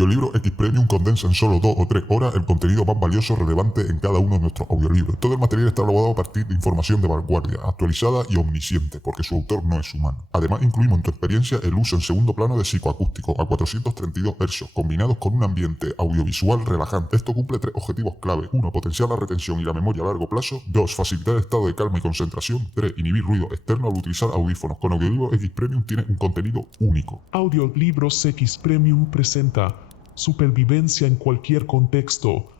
Audiolibro X Premium condensa en solo 2 o 3 horas el contenido más valioso relevante en cada uno de nuestros audiolibros. Todo el material está elaborado a partir de información de vanguardia, actualizada y omnisciente, porque su autor no es humano. Además, incluimos en tu experiencia el uso en segundo plano de psicoacústico a 432 Hz, combinados con un ambiente audiovisual relajante. Esto cumple 3 objetivos clave. 1. Potenciar la retención y la memoria a largo plazo. 2. Facilitar el estado de calma y concentración. 3. Inhibir ruido externo al utilizar audífonos. Con Audiolibro X Premium tiene un contenido único. Audiolibros X Premium presenta Supervivencia en cualquier contexto.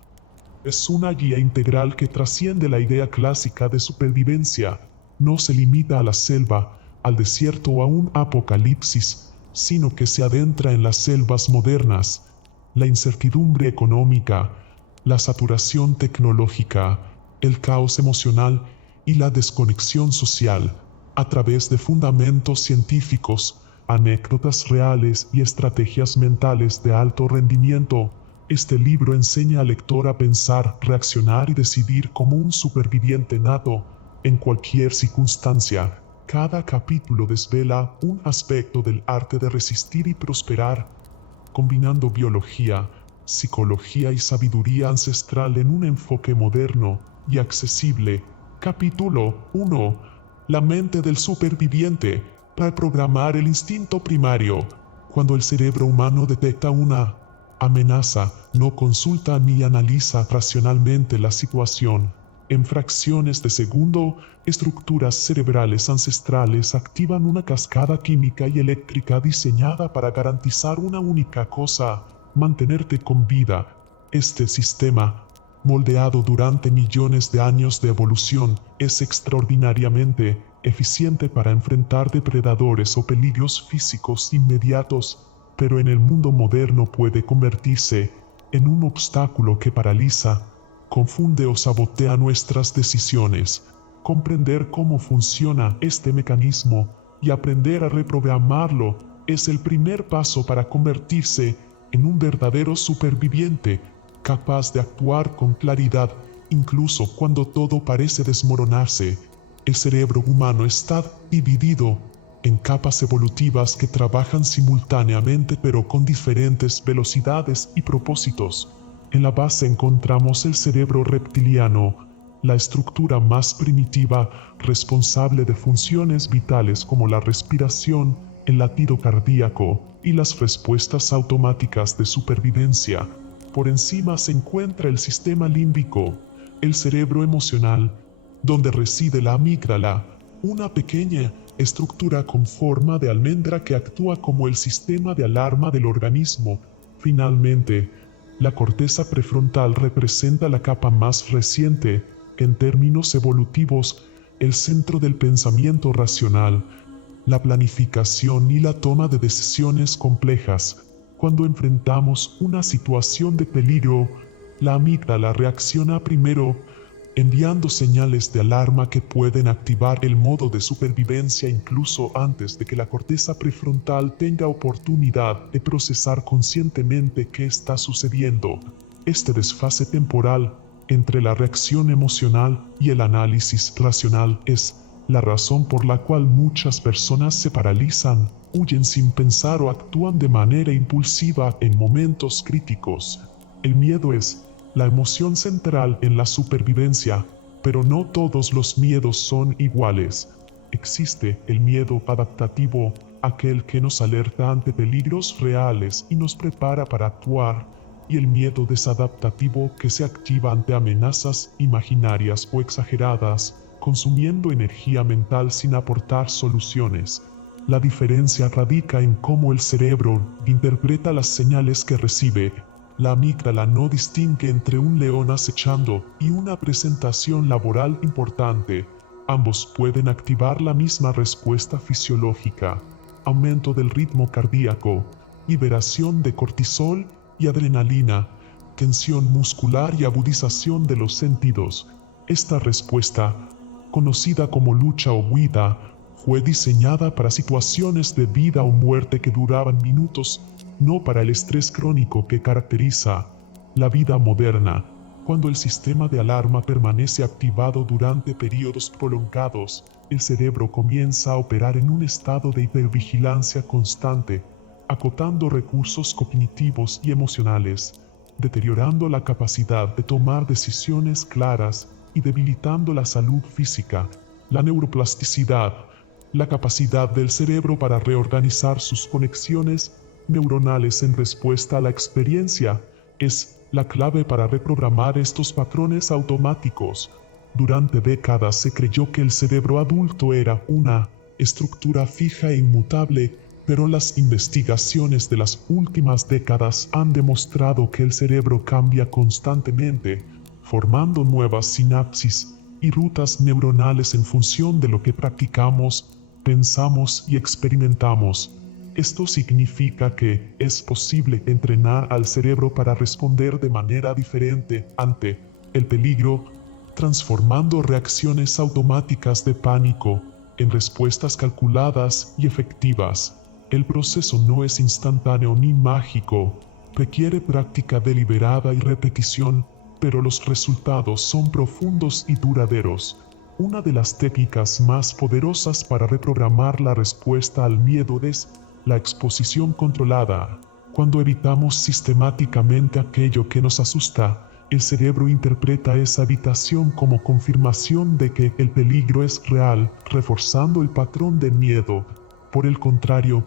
Es una guía integral que trasciende la idea clásica de supervivencia. No se limita a la selva, al desierto o a un apocalipsis, sino que se adentra en las selvas modernas, la incertidumbre económica, la saturación tecnológica, el caos emocional y la desconexión social, a través de fundamentos científicos, anécdotas reales y estrategias mentales de alto rendimiento. Este libro enseña al lector a pensar, reaccionar y decidir como un superviviente nato, en cualquier circunstancia. Cada capítulo desvela un aspecto del arte de resistir y prosperar, combinando biología, psicología y sabiduría ancestral en un enfoque moderno y accesible. Capítulo 1. La mente del superviviente. Reprogramar el instinto primario. Cuando el cerebro humano detecta una amenaza, no consulta ni analiza racionalmente la situación. En fracciones de segundo, estructuras cerebrales ancestrales activan una cascada química y eléctrica diseñada para garantizar una única cosa: mantenerte con vida. Este sistema, moldeado durante millones de años de evolución, es extraordinariamente eficiente para enfrentar depredadores o peligros físicos inmediatos, pero en el mundo moderno puede convertirse en un obstáculo que paraliza, confunde o sabotea nuestras decisiones. Comprender cómo funciona este mecanismo y aprender a reprogramarlo es el primer paso para convertirse en un verdadero superviviente, capaz de actuar con claridad incluso cuando todo parece desmoronarse. El cerebro humano está dividido en capas evolutivas que trabajan simultáneamente pero con diferentes velocidades y propósitos. En la base encontramos el cerebro reptiliano, la estructura más primitiva, responsable de funciones vitales como la respiración, el latido cardíaco y las respuestas automáticas de supervivencia. Por encima se encuentra el sistema límbico, el cerebro emocional, donde reside la amígdala, una pequeña estructura con forma de almendra que actúa como el sistema de alarma del organismo. Finalmente, la corteza prefrontal representa la capa más reciente, en términos evolutivos, el centro del pensamiento racional, la planificación y la toma de decisiones complejas. Cuando enfrentamos una situación de peligro, la amígdala reacciona primero, enviando señales de alarma que pueden activar el modo de supervivencia incluso antes de que la corteza prefrontal tenga oportunidad de procesar conscientemente qué está sucediendo. Este desfase temporal entre la reacción emocional y el análisis racional es la razón por la cual muchas personas se paralizan, huyen sin pensar o actúan de manera impulsiva en momentos críticos. El miedo es la emoción central en la supervivencia, pero no todos los miedos son iguales. Existe el miedo adaptativo, aquel que nos alerta ante peligros reales y nos prepara para actuar, y el miedo desadaptativo que se activa ante amenazas imaginarias o exageradas, consumiendo energía mental sin aportar soluciones. La diferencia radica en cómo el cerebro interpreta las señales que recibe. La amígdala no distingue entre un león acechando y una presentación laboral importante. Ambos pueden activar la misma respuesta fisiológica: aumento del ritmo cardíaco, liberación de cortisol y adrenalina, tensión muscular y agudización de los sentidos. Esta respuesta, conocida como lucha o huida, fue diseñada para situaciones de vida o muerte que duraban minutos, no para el estrés crónico que caracteriza la vida moderna. Cuando el sistema de alarma permanece activado durante periodos prolongados, el cerebro comienza a operar en un estado de hipervigilancia constante, acotando recursos cognitivos y emocionales, deteriorando la capacidad de tomar decisiones claras y debilitando la salud física. La neuroplasticidad, la capacidad del cerebro para reorganizar sus conexiones neuronales en respuesta a la experiencia, es la clave para reprogramar estos patrones automáticos. Durante décadas se creyó que el cerebro adulto era una estructura fija e inmutable, pero las investigaciones de las últimas décadas han demostrado que el cerebro cambia constantemente, formando nuevas sinapsis y rutas neuronales en función de lo que practicamos, pensamos y experimentamos. Esto significa que es posible entrenar al cerebro para responder de manera diferente ante el peligro, transformando reacciones automáticas de pánico en respuestas calculadas y efectivas. El proceso no es instantáneo ni mágico, requiere práctica deliberada y repetición, pero los resultados son profundos y duraderos. Una de las técnicas más poderosas para reprogramar la respuesta al miedo es la exposición controlada. Cuando evitamos sistemáticamente aquello que nos asusta, el cerebro interpreta esa evitación como confirmación de que el peligro es real, reforzando el patrón de miedo. Por el contrario,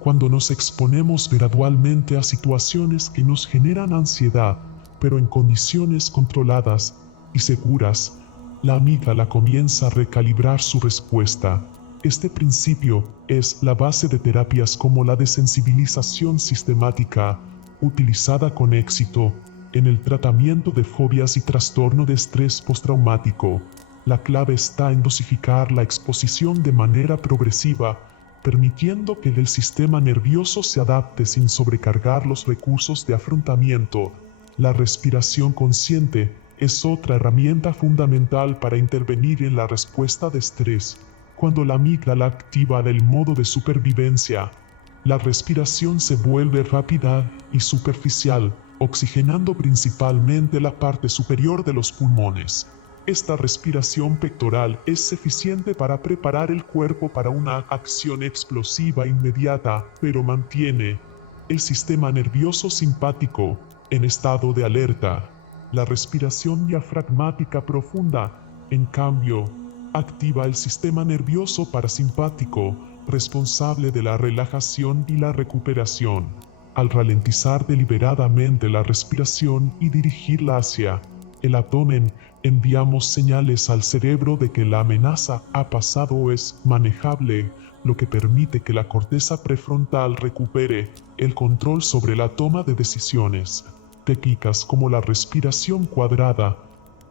cuando nos exponemos gradualmente a situaciones que nos generan ansiedad, pero en condiciones controladas y seguras, la amígdala comienza a recalibrar su respuesta. Este principio es la base de terapias como la desensibilización sistemática, utilizada con éxito en el tratamiento de fobias y trastorno de estrés postraumático. La clave está en dosificar la exposición de manera progresiva, permitiendo que el sistema nervioso se adapte sin sobrecargar los recursos de afrontamiento. La respiración consciente es otra herramienta fundamental para intervenir en la respuesta de estrés. Cuando la amígdala activa el modo de supervivencia, la respiración se vuelve rápida y superficial, oxigenando principalmente la parte superior de los pulmones. Esta respiración pectoral es eficiente para preparar el cuerpo para una acción explosiva inmediata, pero mantiene el sistema nervioso simpático en estado de alerta. La respiración diafragmática profunda, en cambio, activa el sistema nervioso parasimpático, responsable de la relajación y la recuperación. Al ralentizar deliberadamente la respiración y dirigirla hacia el abdomen, enviamos señales al cerebro de que la amenaza ha pasado o es manejable, lo que permite que la corteza prefrontal recupere el control sobre la toma de decisiones. Técnicas como la respiración cuadrada,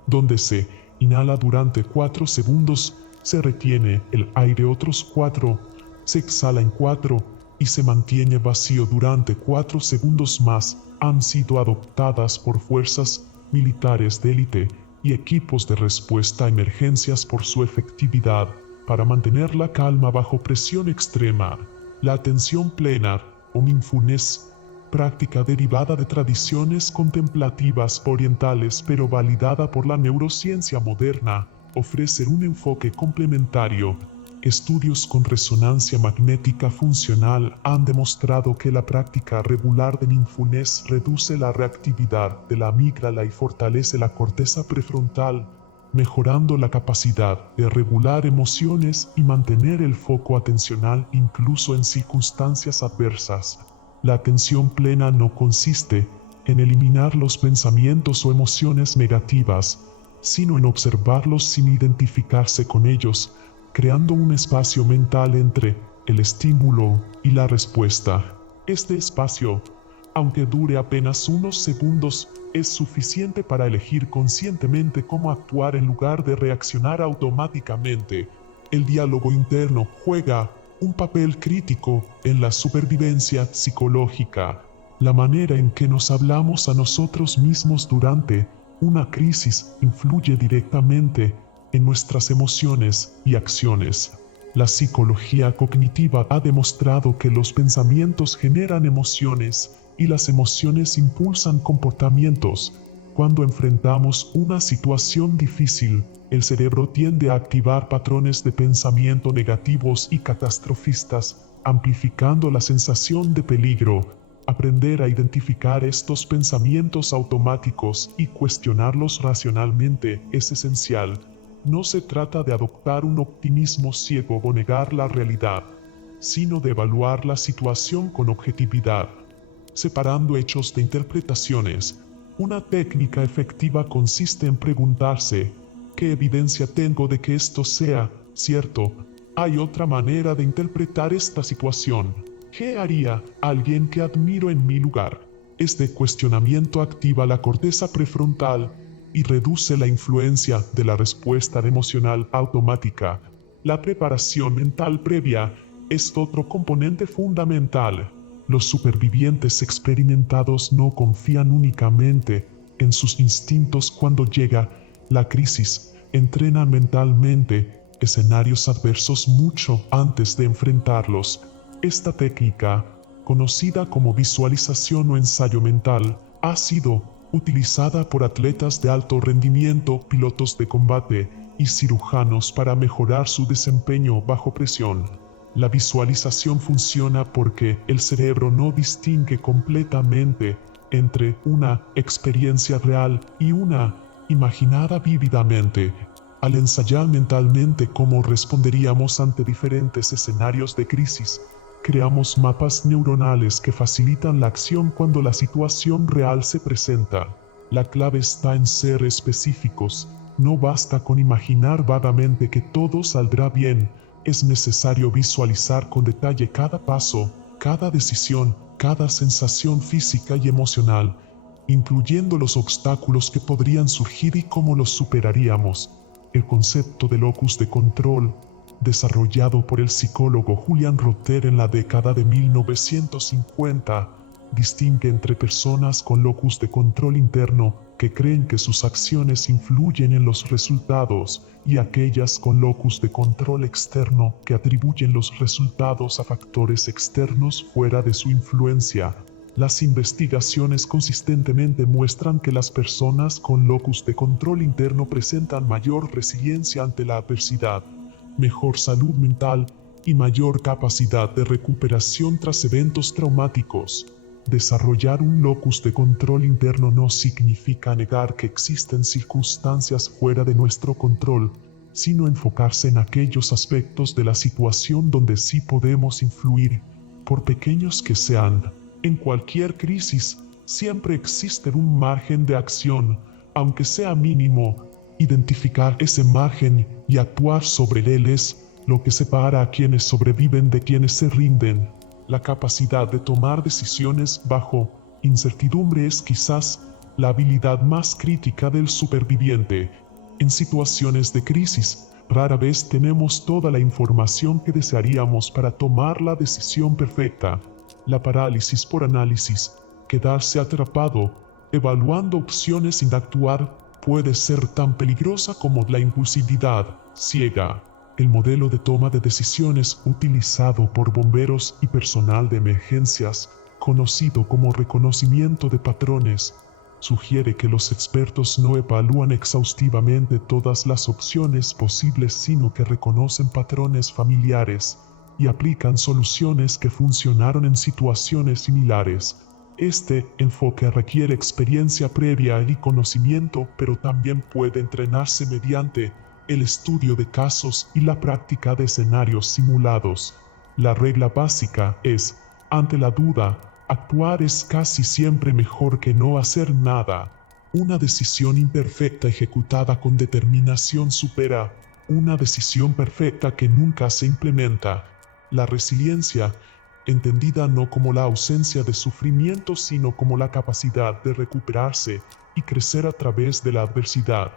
donde se inhala durante 4 segundos, se retiene el aire otros 4, se exhala en 4 y se mantiene vacío durante 4 segundos más, han sido adoptadas por fuerzas militares de élite y equipos de respuesta a emergencias por su efectividad para mantener la calma bajo presión extrema. La atención plena, o mindfulness, práctica derivada de tradiciones contemplativas orientales pero validada por la neurociencia moderna, ofrece un enfoque complementario. Estudios con resonancia magnética funcional han demostrado que la práctica regular de mindfulness reduce la reactividad de la amígdala y fortalece la corteza prefrontal, mejorando la capacidad de regular emociones y mantener el foco atencional incluso en circunstancias adversas. La atención plena no consiste en eliminar los pensamientos o emociones negativas, sino en observarlos sin identificarse con ellos, creando un espacio mental entre el estímulo y la respuesta. Este espacio, aunque dure apenas unos segundos, es suficiente para elegir conscientemente cómo actuar en lugar de reaccionar automáticamente. El diálogo interno juega un papel crítico en la supervivencia psicológica. La manera en que nos hablamos a nosotros mismos durante una crisis influye directamente en nuestras emociones y acciones. La psicología cognitiva ha demostrado que los pensamientos generan emociones y las emociones impulsan comportamientos. Cuando enfrentamos una situación difícil, el cerebro tiende a activar patrones de pensamiento negativos y catastrofistas, amplificando la sensación de peligro. Aprender a identificar estos pensamientos automáticos y cuestionarlos racionalmente es esencial. No se trata de adoptar un optimismo ciego o negar la realidad, sino de evaluar la situación con objetividad, separando hechos de interpretaciones. Una técnica efectiva consiste en preguntarse, ¿qué evidencia tengo de que esto sea cierto? ¿Hay otra manera de interpretar esta situación? ¿Qué haría alguien que admiro en mi lugar? Este cuestionamiento activa la corteza prefrontal y reduce la influencia de la respuesta emocional automática. La preparación mental previa es otro componente fundamental. Los supervivientes experimentados no confían únicamente en sus instintos cuando llega la crisis, entrenan mentalmente escenarios adversos mucho antes de enfrentarlos. Esta técnica, conocida como visualización o ensayo mental, ha sido utilizada por atletas de alto rendimiento, pilotos de combate y cirujanos para mejorar su desempeño bajo presión. La visualización funciona porque el cerebro no distingue completamente entre una experiencia real y una imaginada vívidamente. Al ensayar mentalmente cómo responderíamos ante diferentes escenarios de crisis, creamos mapas neuronales que facilitan la acción cuando la situación real se presenta. La clave está en ser específicos. No basta con imaginar vagamente que todo saldrá bien. Es necesario visualizar con detalle cada paso, cada decisión, cada sensación física y emocional, incluyendo los obstáculos que podrían surgir y cómo los superaríamos. El concepto de locus de control, desarrollado por el psicólogo Julian Rotter en la década de 1950, distingue entre personas con locus de control interno que creen que sus acciones influyen en los resultados y aquellas con locus de control externo que atribuyen los resultados a factores externos fuera de su influencia. Las investigaciones consistentemente muestran que las personas con locus de control interno presentan mayor resiliencia ante la adversidad, mejor salud mental y mayor capacidad de recuperación tras eventos traumáticos. Desarrollar un locus de control interno no significa negar que existen circunstancias fuera de nuestro control, sino enfocarse en aquellos aspectos de la situación donde sí podemos influir, por pequeños que sean. En cualquier crisis, siempre existe un margen de acción, aunque sea mínimo. Identificar ese margen y actuar sobre él es lo que separa a quienes sobreviven de quienes se rinden. La capacidad de tomar decisiones bajo incertidumbre es quizás la habilidad más crítica del superviviente. En situaciones de crisis, rara vez tenemos toda la información que desearíamos para tomar la decisión perfecta. La parálisis por análisis, quedarse atrapado, evaluando opciones sin actuar, puede ser tan peligrosa como la impulsividad ciega. El modelo de toma de decisiones utilizado por bomberos y personal de emergencias, conocido como reconocimiento de patrones, sugiere que los expertos no evalúan exhaustivamente todas las opciones posibles, sino que reconocen patrones familiares y aplican soluciones que funcionaron en situaciones similares. Este enfoque requiere experiencia previa y conocimiento, pero también puede entrenarse mediante el estudio de casos y la práctica de escenarios simulados. La regla básica es, ante la duda, actuar es casi siempre mejor que no hacer nada. Una decisión imperfecta ejecutada con determinación supera una decisión perfecta que nunca se implementa. La resiliencia, entendida no como la ausencia de sufrimiento, sino como la capacidad de recuperarse y crecer a través de la adversidad,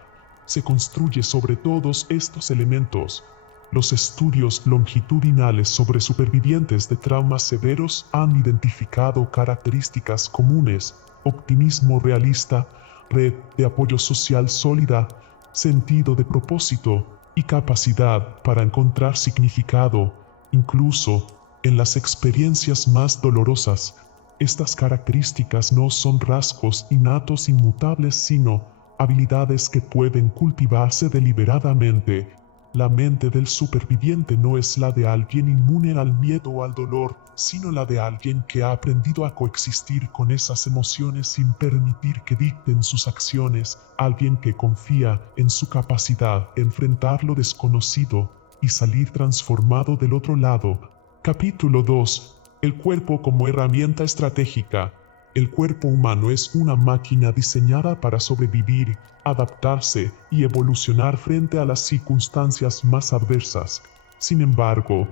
se construye sobre todos estos elementos. Los estudios longitudinales sobre supervivientes de traumas severos han identificado características comunes: optimismo realista, red de apoyo social sólida, sentido de propósito y capacidad para encontrar significado, incluso en las experiencias más dolorosas. Estas características no son rasgos innatos inmutables, sino habilidades que pueden cultivarse deliberadamente. La mente del superviviente no es la de alguien inmune al miedo o al dolor, sino la de alguien que ha aprendido a coexistir con esas emociones sin permitir que dicten sus acciones, alguien que confía en su capacidad de enfrentar lo desconocido y salir transformado del otro lado. Capítulo 2. El cuerpo como herramienta estratégica. El cuerpo humano es una máquina diseñada para sobrevivir, adaptarse y evolucionar frente a las circunstancias más adversas. Sin embargo,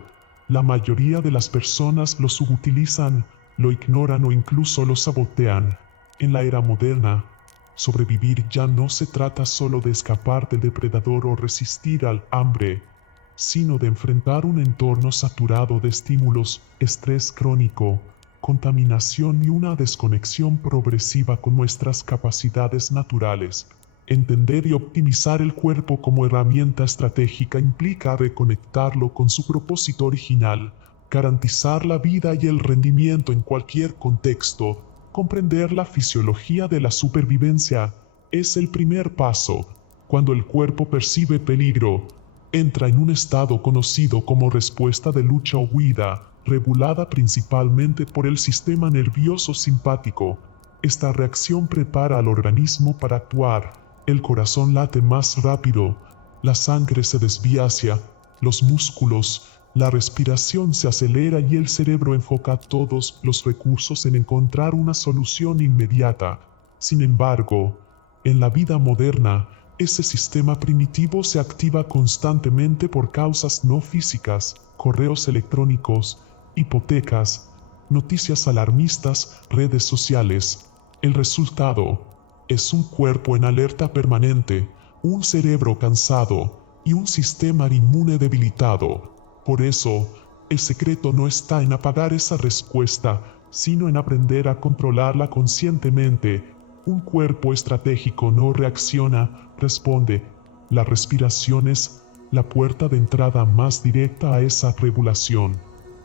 la mayoría de las personas lo subutilizan, lo ignoran o incluso lo sabotean. En la era moderna, sobrevivir ya no se trata solo de escapar del depredador o resistir al hambre, sino de enfrentar un entorno saturado de estímulos, estrés crónico, contaminación y una desconexión progresiva con nuestras capacidades naturales. Entender y optimizar el cuerpo como herramienta estratégica implica reconectarlo con su propósito original, garantizar la vida y el rendimiento en cualquier contexto. Comprender la fisiología de la supervivencia es el primer paso. Cuando el cuerpo percibe peligro, entra en un estado conocido como respuesta de lucha o huida, regulada principalmente por el sistema nervioso simpático. Esta reacción prepara al organismo para actuar. El corazón late más rápido, la sangre se desvía hacia los músculos, la respiración se acelera y el cerebro enfoca todos los recursos en encontrar una solución inmediata. Sin embargo, en la vida moderna, ese sistema primitivo se activa constantemente por causas no físicas, correos electrónicos, hipotecas, noticias alarmistas, redes sociales. El resultado es un cuerpo en alerta permanente, un cerebro cansado y un sistema inmune debilitado. Por eso, el secreto no está en apagar esa respuesta, sino en aprender a controlarla conscientemente. Un cuerpo estratégico no reacciona, responde. La respiración es la puerta de entrada más directa a esa regulación.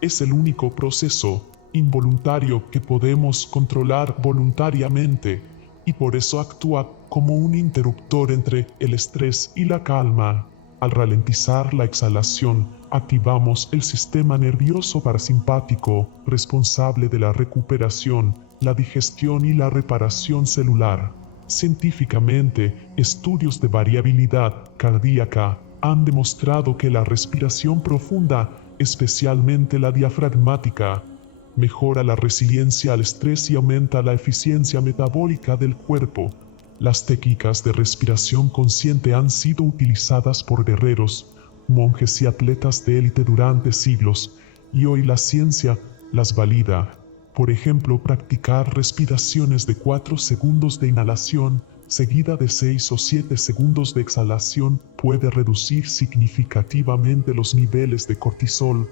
Es el único proceso involuntario que podemos controlar voluntariamente y por eso actúa como un interruptor entre el estrés y la calma. Al ralentizar la exhalación, activamos el sistema nervioso parasimpático, responsable de la recuperación, la digestión y la reparación celular. Científicamente, estudios de variabilidad cardíaca han demostrado que la respiración profunda, especialmente la diafragmática, mejora la resiliencia al estrés y aumenta la eficiencia metabólica del cuerpo. Las técnicas de respiración consciente han sido utilizadas por guerreros, monjes y atletas de élite durante siglos, y hoy la ciencia las valida. Por ejemplo, practicar respiraciones de 4 segundos de inhalación, seguida de 6 o 7 segundos de exhalación, puede reducir significativamente los niveles de cortisol,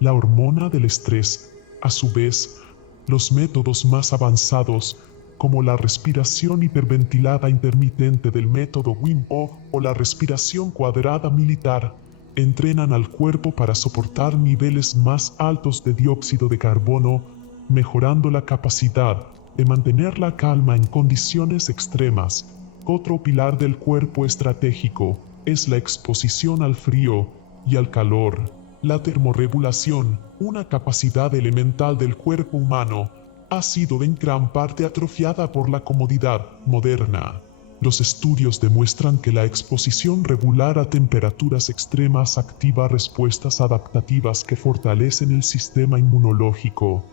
la hormona del estrés. A su vez, los métodos más avanzados, como la respiración hiperventilada intermitente del método Wim Hof o la respiración cuadrada militar, entrenan al cuerpo para soportar niveles más altos de dióxido de carbono, mejorando la capacidad de mantener la calma en condiciones extremas. Otro pilar del cuerpo estratégico es la exposición al frío y al calor. La termorregulación, una capacidad elemental del cuerpo humano, ha sido en gran parte atrofiada por la comodidad moderna. Los estudios demuestran que la exposición regular a temperaturas extremas activa respuestas adaptativas que fortalecen el sistema inmunológico,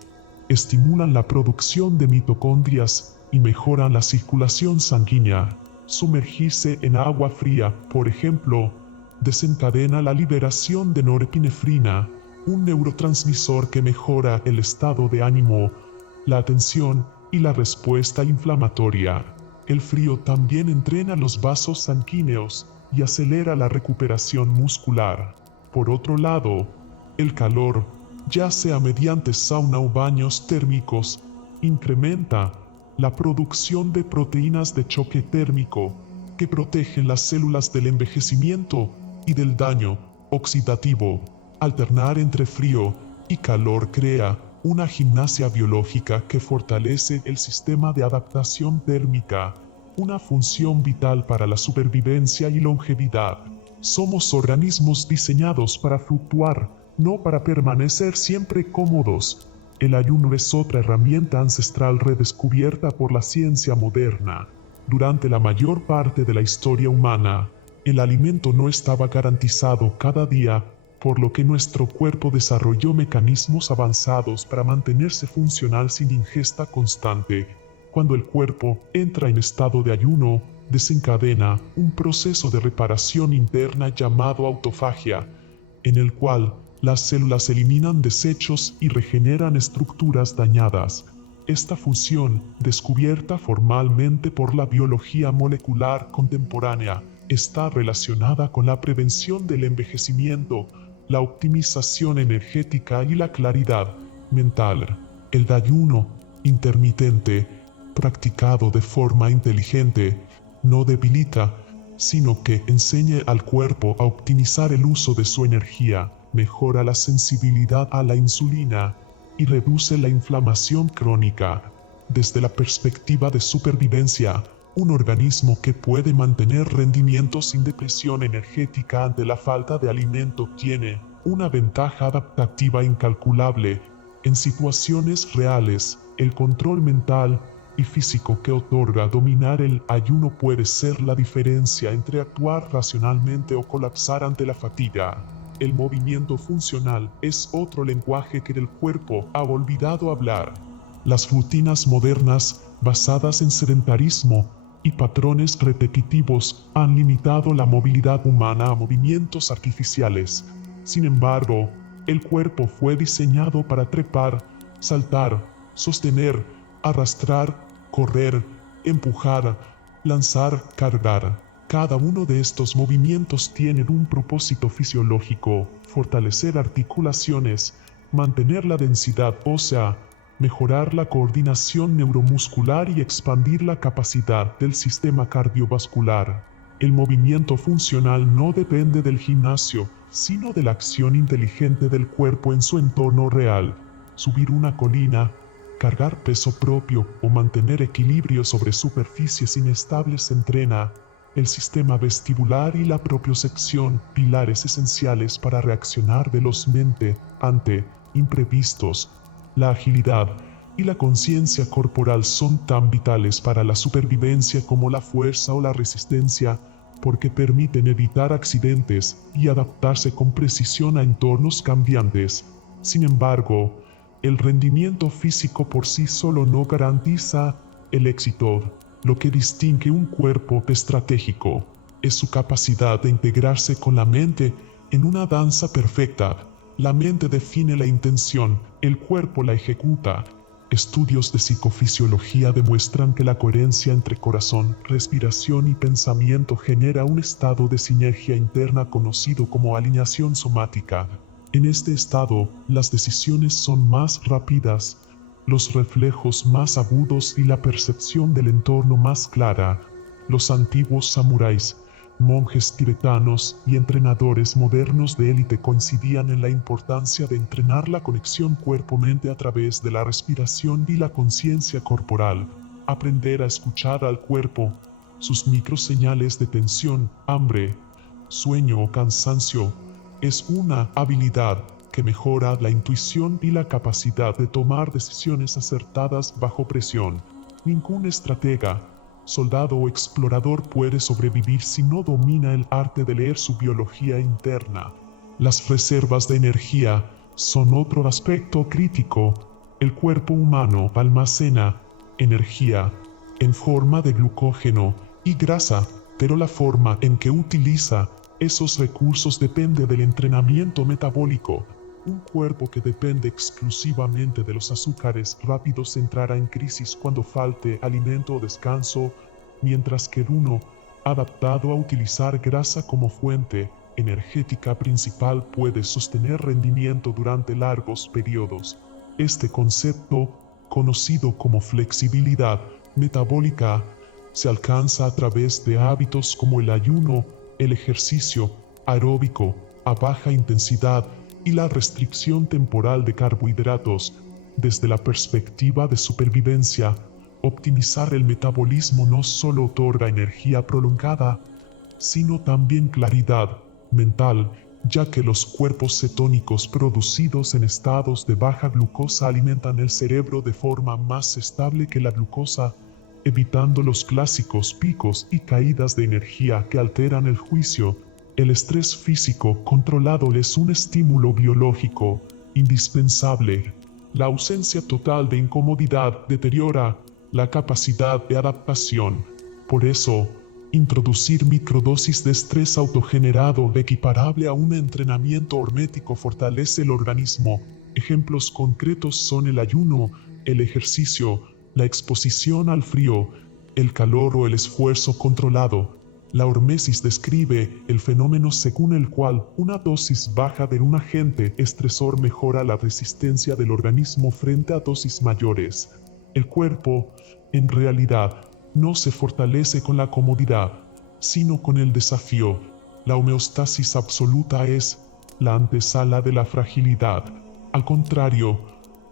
estimulan la producción de mitocondrias y mejoran la circulación sanguínea. Sumergirse en agua fría, por ejemplo, desencadena la liberación de norepinefrina, un neurotransmisor que mejora el estado de ánimo, la atención y la respuesta inflamatoria. El frío también entrena los vasos sanguíneos y acelera la recuperación muscular. Por otro lado, el calor, ya sea mediante sauna o baños térmicos, incrementa la producción de proteínas de choque térmico que protegen las células del envejecimiento y del daño oxidativo. Alternar entre frío y calor crea una gimnasia biológica que fortalece el sistema de adaptación térmica, una función vital para la supervivencia y longevidad. Somos organismos diseñados para fluctuar, no para permanecer siempre cómodos. El ayuno es otra herramienta ancestral redescubierta por la ciencia moderna. Durante la mayor parte de la historia humana, el alimento no estaba garantizado cada día, por lo que nuestro cuerpo desarrolló mecanismos avanzados para mantenerse funcional sin ingesta constante. Cuando el cuerpo entra en estado de ayuno, desencadena un proceso de reparación interna llamado autofagia, en el cual las células eliminan desechos y regeneran estructuras dañadas. Esta función, descubierta formalmente por la biología molecular contemporánea, está relacionada con la prevención del envejecimiento, la optimización energética y la claridad mental. El ayuno intermitente, practicado de forma inteligente, no debilita, sino que enseña al cuerpo a optimizar el uso de su energía, mejora la sensibilidad a la insulina y reduce la inflamación crónica. Desde la perspectiva de supervivencia, un organismo que puede mantener rendimientos sin depresión energética ante la falta de alimento tiene una ventaja adaptativa incalculable. En situaciones reales, el control mental y físico que otorga dominar el ayuno puede ser la diferencia entre actuar racionalmente o colapsar ante la fatiga. El movimiento funcional es otro lenguaje que el cuerpo ha olvidado hablar. Las rutinas modernas, basadas en sedentarismo y patrones repetitivos, han limitado la movilidad humana a movimientos artificiales. Sin embargo, el cuerpo fue diseñado para trepar, saltar, sostener, arrastrar, correr, empujar, lanzar, cargar. Cada uno de estos movimientos tiene un propósito fisiológico: fortalecer articulaciones, mantener la densidad ósea, mejorar la coordinación neuromuscular y expandir la capacidad del sistema cardiovascular. El movimiento funcional no depende del gimnasio, sino de la acción inteligente del cuerpo en su entorno real. Subir una colina, cargar peso propio o mantener equilibrio sobre superficies inestables entrena el sistema vestibular y la propiocepción, pilares esenciales para reaccionar velozmente ante imprevistos. La agilidad y la conciencia corporal son tan vitales para la supervivencia como la fuerza o la resistencia, porque permiten evitar accidentes y adaptarse con precisión a entornos cambiantes. Sin embargo, el rendimiento físico por sí solo no garantiza el éxito. Lo que distingue un cuerpo estratégico es su capacidad de integrarse con la mente en una danza perfecta. La mente define la intención, el cuerpo la ejecuta. Estudios de psicofisiología demuestran que la coherencia entre corazón, respiración y pensamiento genera un estado de sinergia interna conocido como alineación somática. En este estado, las decisiones son más rápidas, los reflejos más agudos y la percepción del entorno más clara. Los antiguos samuráis, monjes tibetanos y entrenadores modernos de élite coincidían en la importancia de entrenar la conexión cuerpo-mente a través de la respiración y la conciencia corporal. Aprender a escuchar al cuerpo, sus microseñales de tensión, hambre, sueño o cansancio, es una habilidad que mejora la intuición y la capacidad de tomar decisiones acertadas bajo presión. Ningún estratega, soldado o explorador puede sobrevivir si no domina el arte de leer su biología interna. Las reservas de energía son otro aspecto crítico. El cuerpo humano almacena energía en forma de glucógeno y grasa, pero la forma en que utiliza esos recursos depende del entrenamiento metabólico. Un cuerpo que depende exclusivamente de los azúcares rápidos entrará en crisis cuando falte alimento o descanso, mientras que uno, adaptado a utilizar grasa como fuente energética principal, puede sostener rendimiento durante largos periodos. Este concepto, conocido como flexibilidad metabólica, se alcanza a través de hábitos como el ayuno, el ejercicio aeróbico a baja intensidad y la restricción temporal de carbohidratos. Desde la perspectiva de supervivencia, optimizar el metabolismo no solo otorga energía prolongada, sino también claridad mental, ya que los cuerpos cetónicos producidos en estados de baja glucosa alimentan el cerebro de forma más estable que la glucosa, evitando los clásicos picos y caídas de energía que alteran el juicio. El estrés físico controlado es un estímulo biológico indispensable. La ausencia total de incomodidad deteriora la capacidad de adaptación. Por eso, introducir microdosis de estrés autogenerado equiparable a un entrenamiento hormético fortalece el organismo. Ejemplos concretos son el ayuno, el ejercicio, la exposición al frío, el calor o el esfuerzo controlado. La hormesis describe el fenómeno según el cual una dosis baja de un agente estresor mejora la resistencia del organismo frente a dosis mayores. El cuerpo, en realidad, no se fortalece con la comodidad, sino con el desafío. La homeostasis absoluta es la antesala de la fragilidad. Al contrario,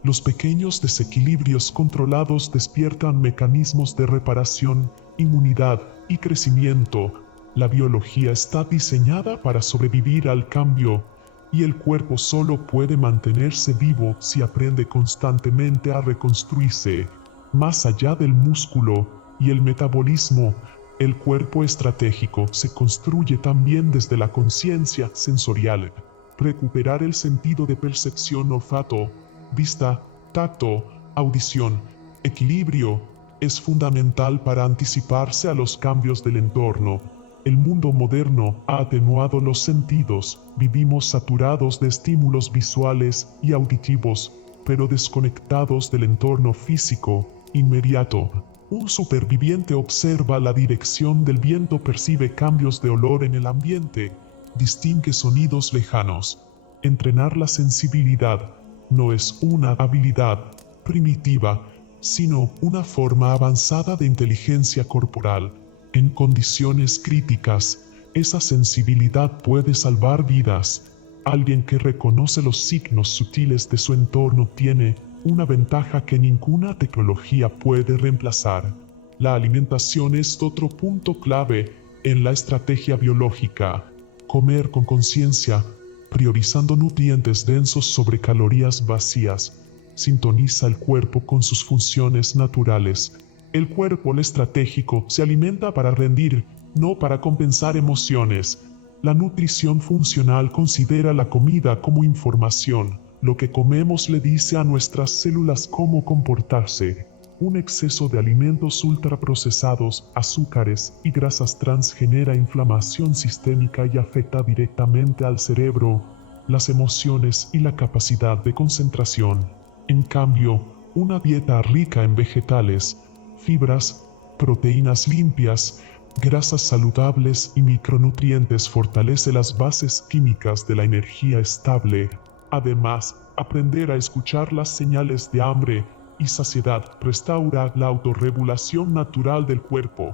los pequeños desequilibrios controlados despiertan mecanismos de reparación, inmunidad y crecimiento. La biología está diseñada para sobrevivir al cambio, y el cuerpo solo puede mantenerse vivo si aprende constantemente a reconstruirse. Más allá del músculo y el metabolismo, el cuerpo estratégico se construye también desde la conciencia sensorial. Recuperar el sentido de percepción, olfato, vista, tacto, audición, equilibrio, es fundamental para anticiparse a los cambios del entorno. El mundo moderno ha atenuado los sentidos, vivimos saturados de estímulos visuales y auditivos, pero desconectados del entorno físico inmediato. Un superviviente observa la dirección del viento, percibe cambios de olor en el ambiente, distingue sonidos lejanos. Entrenar la sensibilidad no es una habilidad primitiva, sino una forma avanzada de inteligencia corporal. En condiciones críticas, esa sensibilidad puede salvar vidas. Alguien que reconoce los signos sutiles de su entorno tiene una ventaja que ninguna tecnología puede reemplazar. La alimentación es otro punto clave en la estrategia biológica. Comer con conciencia, priorizando nutrientes densos sobre calorías vacías, sintoniza el cuerpo con sus funciones naturales. El cuerpo estratégico se alimenta para rendir, no para compensar emociones. La nutrición funcional considera la comida como información. Lo que comemos le dice a nuestras células cómo comportarse. Un exceso de alimentos ultraprocesados, azúcares y grasas trans genera inflamación sistémica y afecta directamente al cerebro, las emociones y la capacidad de concentración. En cambio, una dieta rica en vegetales, fibras, proteínas limpias, grasas saludables y micronutrientes fortalece las bases químicas de la energía estable. Además, aprender a escuchar las señales de hambre y saciedad restaura la autorregulación natural del cuerpo.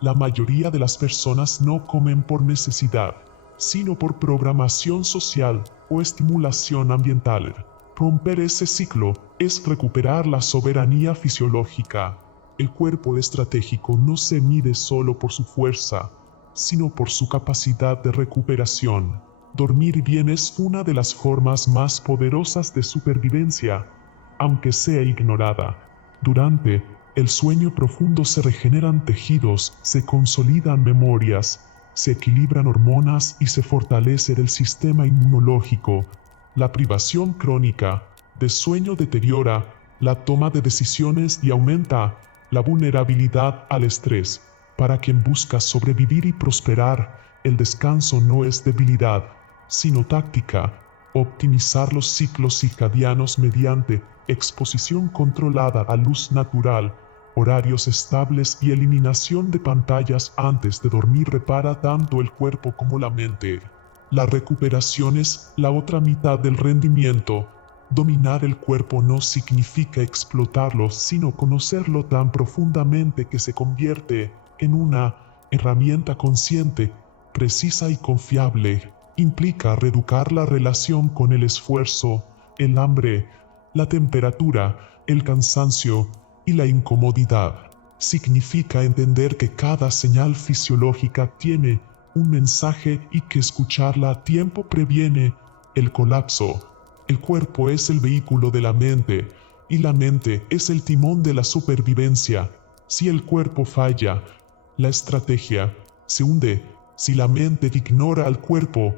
La mayoría de las personas no comen por necesidad, sino por programación social o estimulación ambiental. Romper ese ciclo es recuperar la soberanía fisiológica. El cuerpo estratégico no se mide solo por su fuerza, sino por su capacidad de recuperación. Dormir bien es una de las formas más poderosas de supervivencia, aunque sea ignorada. Durante el sueño profundo se regeneran tejidos, se consolidan memorias, se equilibran hormonas y se fortalece el sistema inmunológico. La privación crónica de sueño deteriora la toma de decisiones y aumenta la vulnerabilidad al estrés. Para quien busca sobrevivir y prosperar, el descanso no es debilidad, sino táctica. Optimizar los ciclos circadianos mediante exposición controlada a luz natural, horarios estables y eliminación de pantallas antes de dormir repara tanto el cuerpo como la mente. La recuperación es la otra mitad del rendimiento. Dominar el cuerpo no significa explotarlo, sino conocerlo tan profundamente que se convierte en una herramienta consciente, precisa y confiable. Implica reeducar la relación con el esfuerzo, el hambre, la temperatura, el cansancio y la incomodidad. Significa entender que cada señal fisiológica tiene un mensaje y que escucharla a tiempo previene el colapso. El cuerpo es el vehículo de la mente y la mente es el timón de la supervivencia. Si el cuerpo falla, la estrategia se hunde. Si la mente ignora al cuerpo,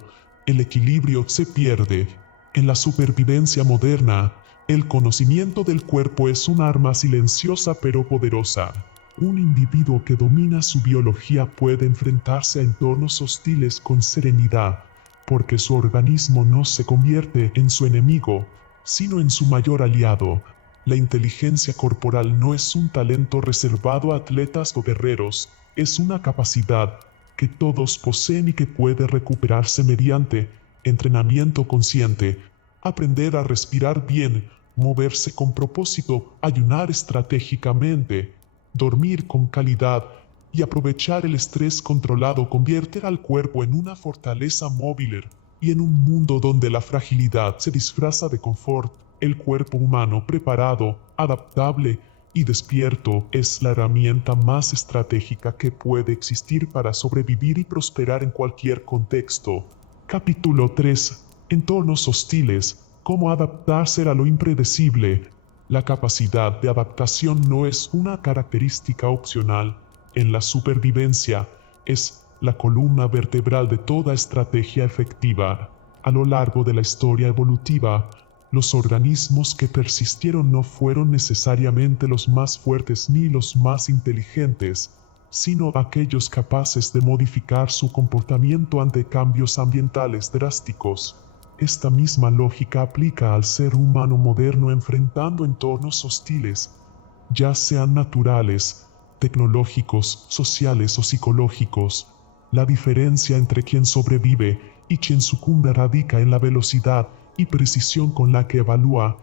el equilibrio se pierde. En la supervivencia moderna, el conocimiento del cuerpo es un arma silenciosa pero poderosa. Un individuo que domina su biología puede enfrentarse a entornos hostiles con serenidad, porque su organismo no se convierte en su enemigo, sino en su mayor aliado. La inteligencia corporal no es un talento reservado a atletas o guerreros, es una capacidad que todos poseen y que puede recuperarse mediante entrenamiento consciente, aprender a respirar bien, moverse con propósito, ayunar estratégicamente, dormir con calidad y aprovechar el estrés controlado convierte al cuerpo en una fortaleza móvil y en un mundo donde la fragilidad se disfraza de confort, el cuerpo humano preparado, adaptable y despierto es la herramienta más estratégica que puede existir para sobrevivir y prosperar en cualquier contexto. Capítulo 3. Entornos hostiles. ¿Cómo adaptarse a lo impredecible? La capacidad de adaptación no es una característica opcional. En la supervivencia es la columna vertebral de toda estrategia efectiva. A lo largo de la historia evolutiva, los organismos que persistieron no fueron necesariamente los más fuertes ni los más inteligentes, sino aquellos capaces de modificar su comportamiento ante cambios ambientales drásticos. Esta misma lógica aplica al ser humano moderno enfrentando entornos hostiles, ya sean naturales, tecnológicos, sociales o psicológicos. La diferencia entre quien sobrevive y quien sucumbe radica en la velocidad y precisión con la que evalúa,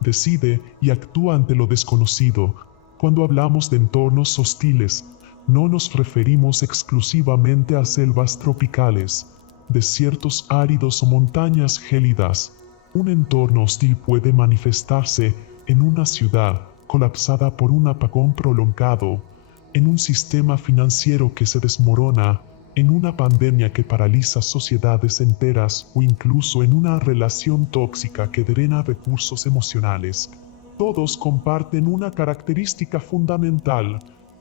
decide y actúa ante lo desconocido. Cuando hablamos de entornos hostiles, no nos referimos exclusivamente a selvas tropicales, desiertos áridos o montañas gélidas. Un entorno hostil puede manifestarse en una ciudad colapsada por un apagón prolongado, en un sistema financiero que se desmorona, en una pandemia que paraliza sociedades enteras o incluso en una relación tóxica que drena recursos emocionales. Todos comparten una característica fundamental: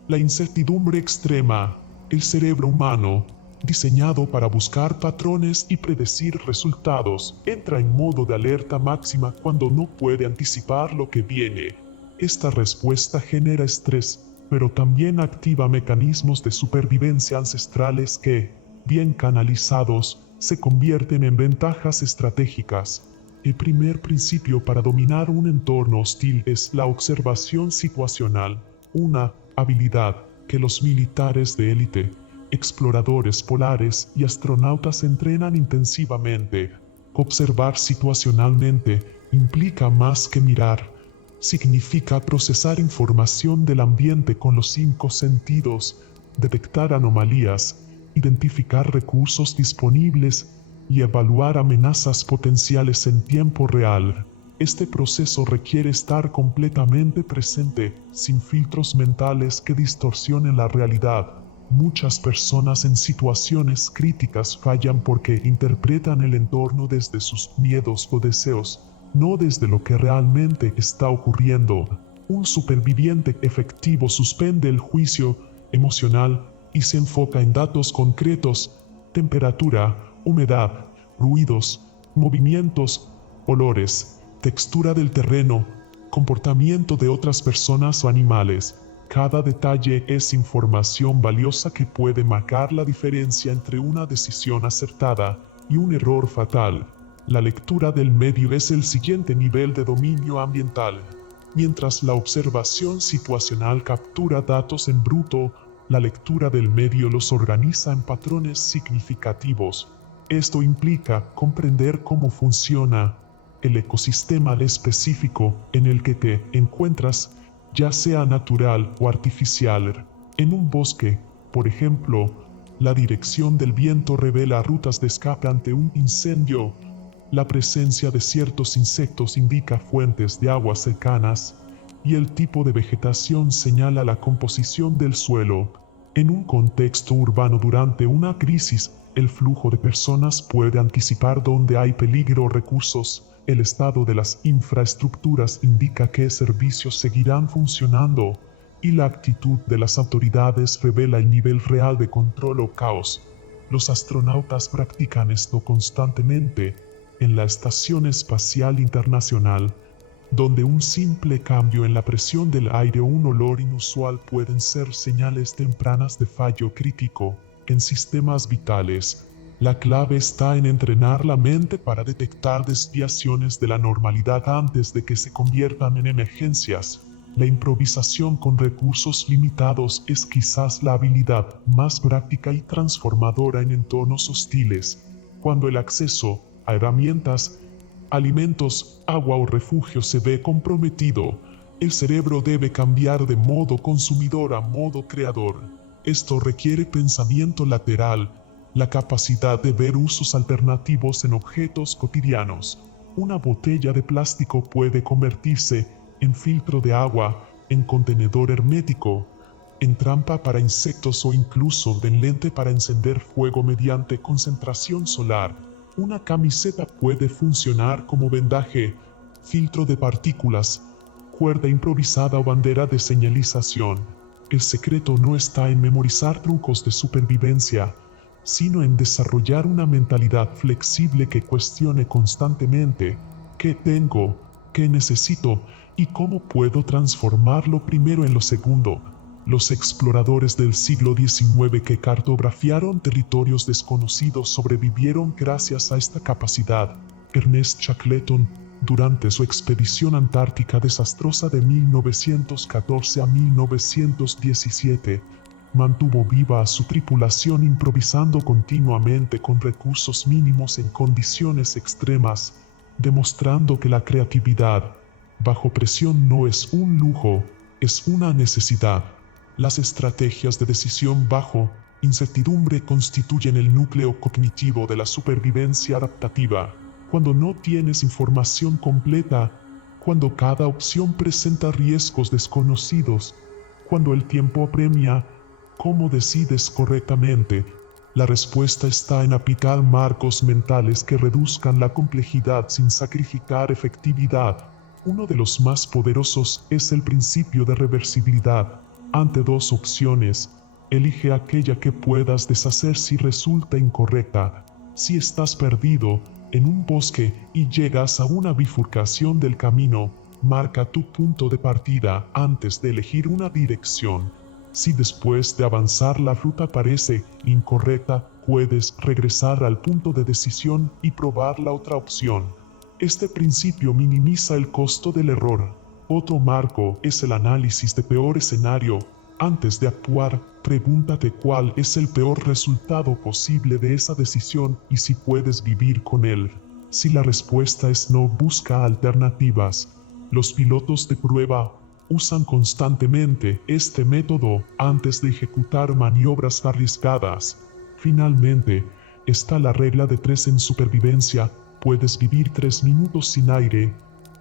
la incertidumbre extrema. El cerebro humano, diseñado para buscar patrones y predecir resultados, entra en modo de alerta máxima cuando no puede anticipar lo que viene. Esta respuesta genera estrés, pero también activa mecanismos de supervivencia ancestrales que, bien canalizados, se convierten en ventajas estratégicas. El primer principio para dominar un entorno hostil es la observación situacional, una habilidad que los militares de élite, exploradores polares y astronautas entrenan intensivamente. Observar situacionalmente implica más que mirar. Significa procesar información del ambiente con los 5 sentidos, detectar anomalías, identificar recursos disponibles y evaluar amenazas potenciales en tiempo real. Este proceso requiere estar completamente presente, sin filtros mentales que distorsionen la realidad. Muchas personas en situaciones críticas fallan porque interpretan el entorno desde sus miedos o deseos, no desde lo que realmente está ocurriendo. Un superviviente efectivo suspende el juicio emocional y se enfoca en datos concretos: temperatura, humedad, ruidos, movimientos, olores, textura del terreno, comportamiento de otras personas o animales. Cada detalle es información valiosa que puede marcar la diferencia entre una decisión acertada y un error fatal. La lectura del medio es el siguiente nivel de dominio ambiental. Mientras la observación situacional captura datos en bruto, la lectura del medio los organiza en patrones significativos. Esto implica comprender cómo funciona el ecosistema específico en el que te encuentras, ya sea natural o artificial. En un bosque, por ejemplo, la dirección del viento revela rutas de escape ante un incendio. La presencia de ciertos insectos indica fuentes de agua cercanas, y el tipo de vegetación señala la composición del suelo. En un contexto urbano durante una crisis, el flujo de personas puede anticipar dónde hay peligro o recursos. El estado de las infraestructuras indica qué servicios seguirán funcionando y la actitud de las autoridades revela el nivel real de control o caos. Los astronautas practican esto constantemente en la Estación Espacial Internacional, donde un simple cambio en la presión del aire o un olor inusual pueden ser señales tempranas de fallo crítico en sistemas vitales. La clave está en entrenar la mente para detectar desviaciones de la normalidad antes de que se conviertan en emergencias. La improvisación con recursos limitados es quizás la habilidad más práctica y transformadora en entornos hostiles. Cuando el acceso a herramientas, alimentos, agua o refugio se ve comprometido, el cerebro debe cambiar de modo consumidor a modo creador. Esto requiere pensamiento lateral, la capacidad de ver usos alternativos en objetos cotidianos. Una botella de plástico puede convertirse en filtro de agua, en contenedor hermético, en trampa para insectos o incluso en lente para encender fuego mediante concentración solar. Una camiseta puede funcionar como vendaje, filtro de partículas, cuerda improvisada o bandera de señalización. El secreto no está en memorizar trucos de supervivencia, sino en desarrollar una mentalidad flexible que cuestione constantemente qué tengo, qué necesito y cómo puedo transformarlo primero en lo segundo. Los exploradores del siglo XIX que cartografiaron territorios desconocidos sobrevivieron gracias a esta capacidad. Ernest Shackleton, durante su expedición antártica desastrosa de 1914 a 1917, mantuvo viva a su tripulación improvisando continuamente con recursos mínimos en condiciones extremas, demostrando que la creatividad bajo presión no es un lujo, es una necesidad. Las estrategias de decisión bajo incertidumbre constituyen el núcleo cognitivo de la supervivencia adaptativa. Cuando no tienes información completa, cuando cada opción presenta riesgos desconocidos, cuando el tiempo apremia, ¿cómo decides correctamente? La respuesta está en aplicar marcos mentales que reduzcan la complejidad sin sacrificar efectividad. Uno de los más poderosos es el principio de reversibilidad. Ante dos opciones, elige aquella que puedas deshacer si resulta incorrecta. Si estás perdido en un bosque y llegas a una bifurcación del camino, marca tu punto de partida antes de elegir una dirección. Si después de avanzar la ruta parece incorrecta, puedes regresar al punto de decisión y probar la otra opción. Este principio minimiza el costo del error. Otro marco es el análisis de peor escenario. Antes de actuar, pregúntate cuál es el peor resultado posible de esa decisión y si puedes vivir con él. Si la respuesta es no, busca alternativas. Los pilotos de prueba usan constantemente este método antes de ejecutar maniobras arriesgadas. Finalmente, está la regla de 3 en supervivencia. Puedes vivir 3 minutos sin aire,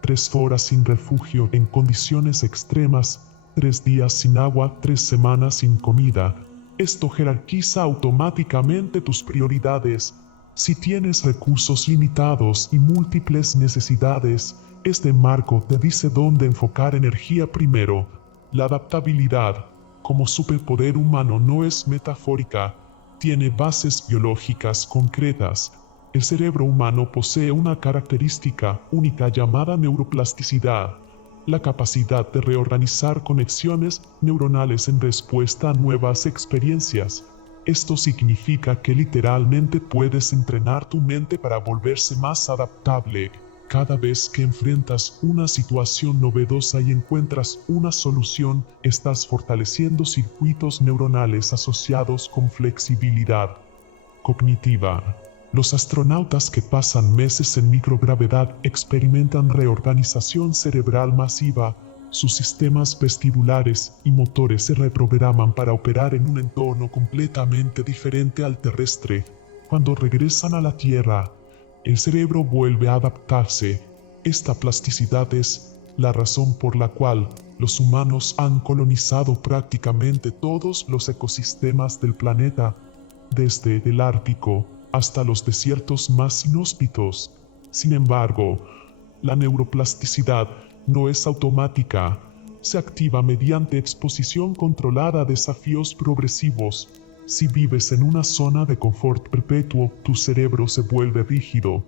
3 horas sin refugio en condiciones extremas, 3 días sin agua, 3 semanas sin comida. Esto jerarquiza automáticamente tus prioridades. Si tienes recursos limitados y múltiples necesidades, este marco te dice dónde enfocar energía primero. La adaptabilidad, como superpoder humano, no es metafórica, tiene bases biológicas concretas. El cerebro humano posee una característica única llamada neuroplasticidad, la capacidad de reorganizar conexiones neuronales en respuesta a nuevas experiencias. Esto significa que literalmente puedes entrenar tu mente para volverse más adaptable. Cada vez que enfrentas una situación novedosa y encuentras una solución, estás fortaleciendo circuitos neuronales asociados con flexibilidad cognitiva. Los astronautas que pasan meses en microgravedad experimentan reorganización cerebral masiva. Sus sistemas vestibulares y motores se reprograman para operar en un entorno completamente diferente al terrestre. Cuando regresan a la Tierra, el cerebro vuelve a adaptarse. Esta plasticidad es la razón por la cual los humanos han colonizado prácticamente todos los ecosistemas del planeta, desde el Ártico hasta los desiertos más inhóspitos. Sin embargo, la neuroplasticidad no es automática, se activa mediante exposición controlada a desafíos progresivos. Si vives en una zona de confort perpetuo, tu cerebro se vuelve rígido.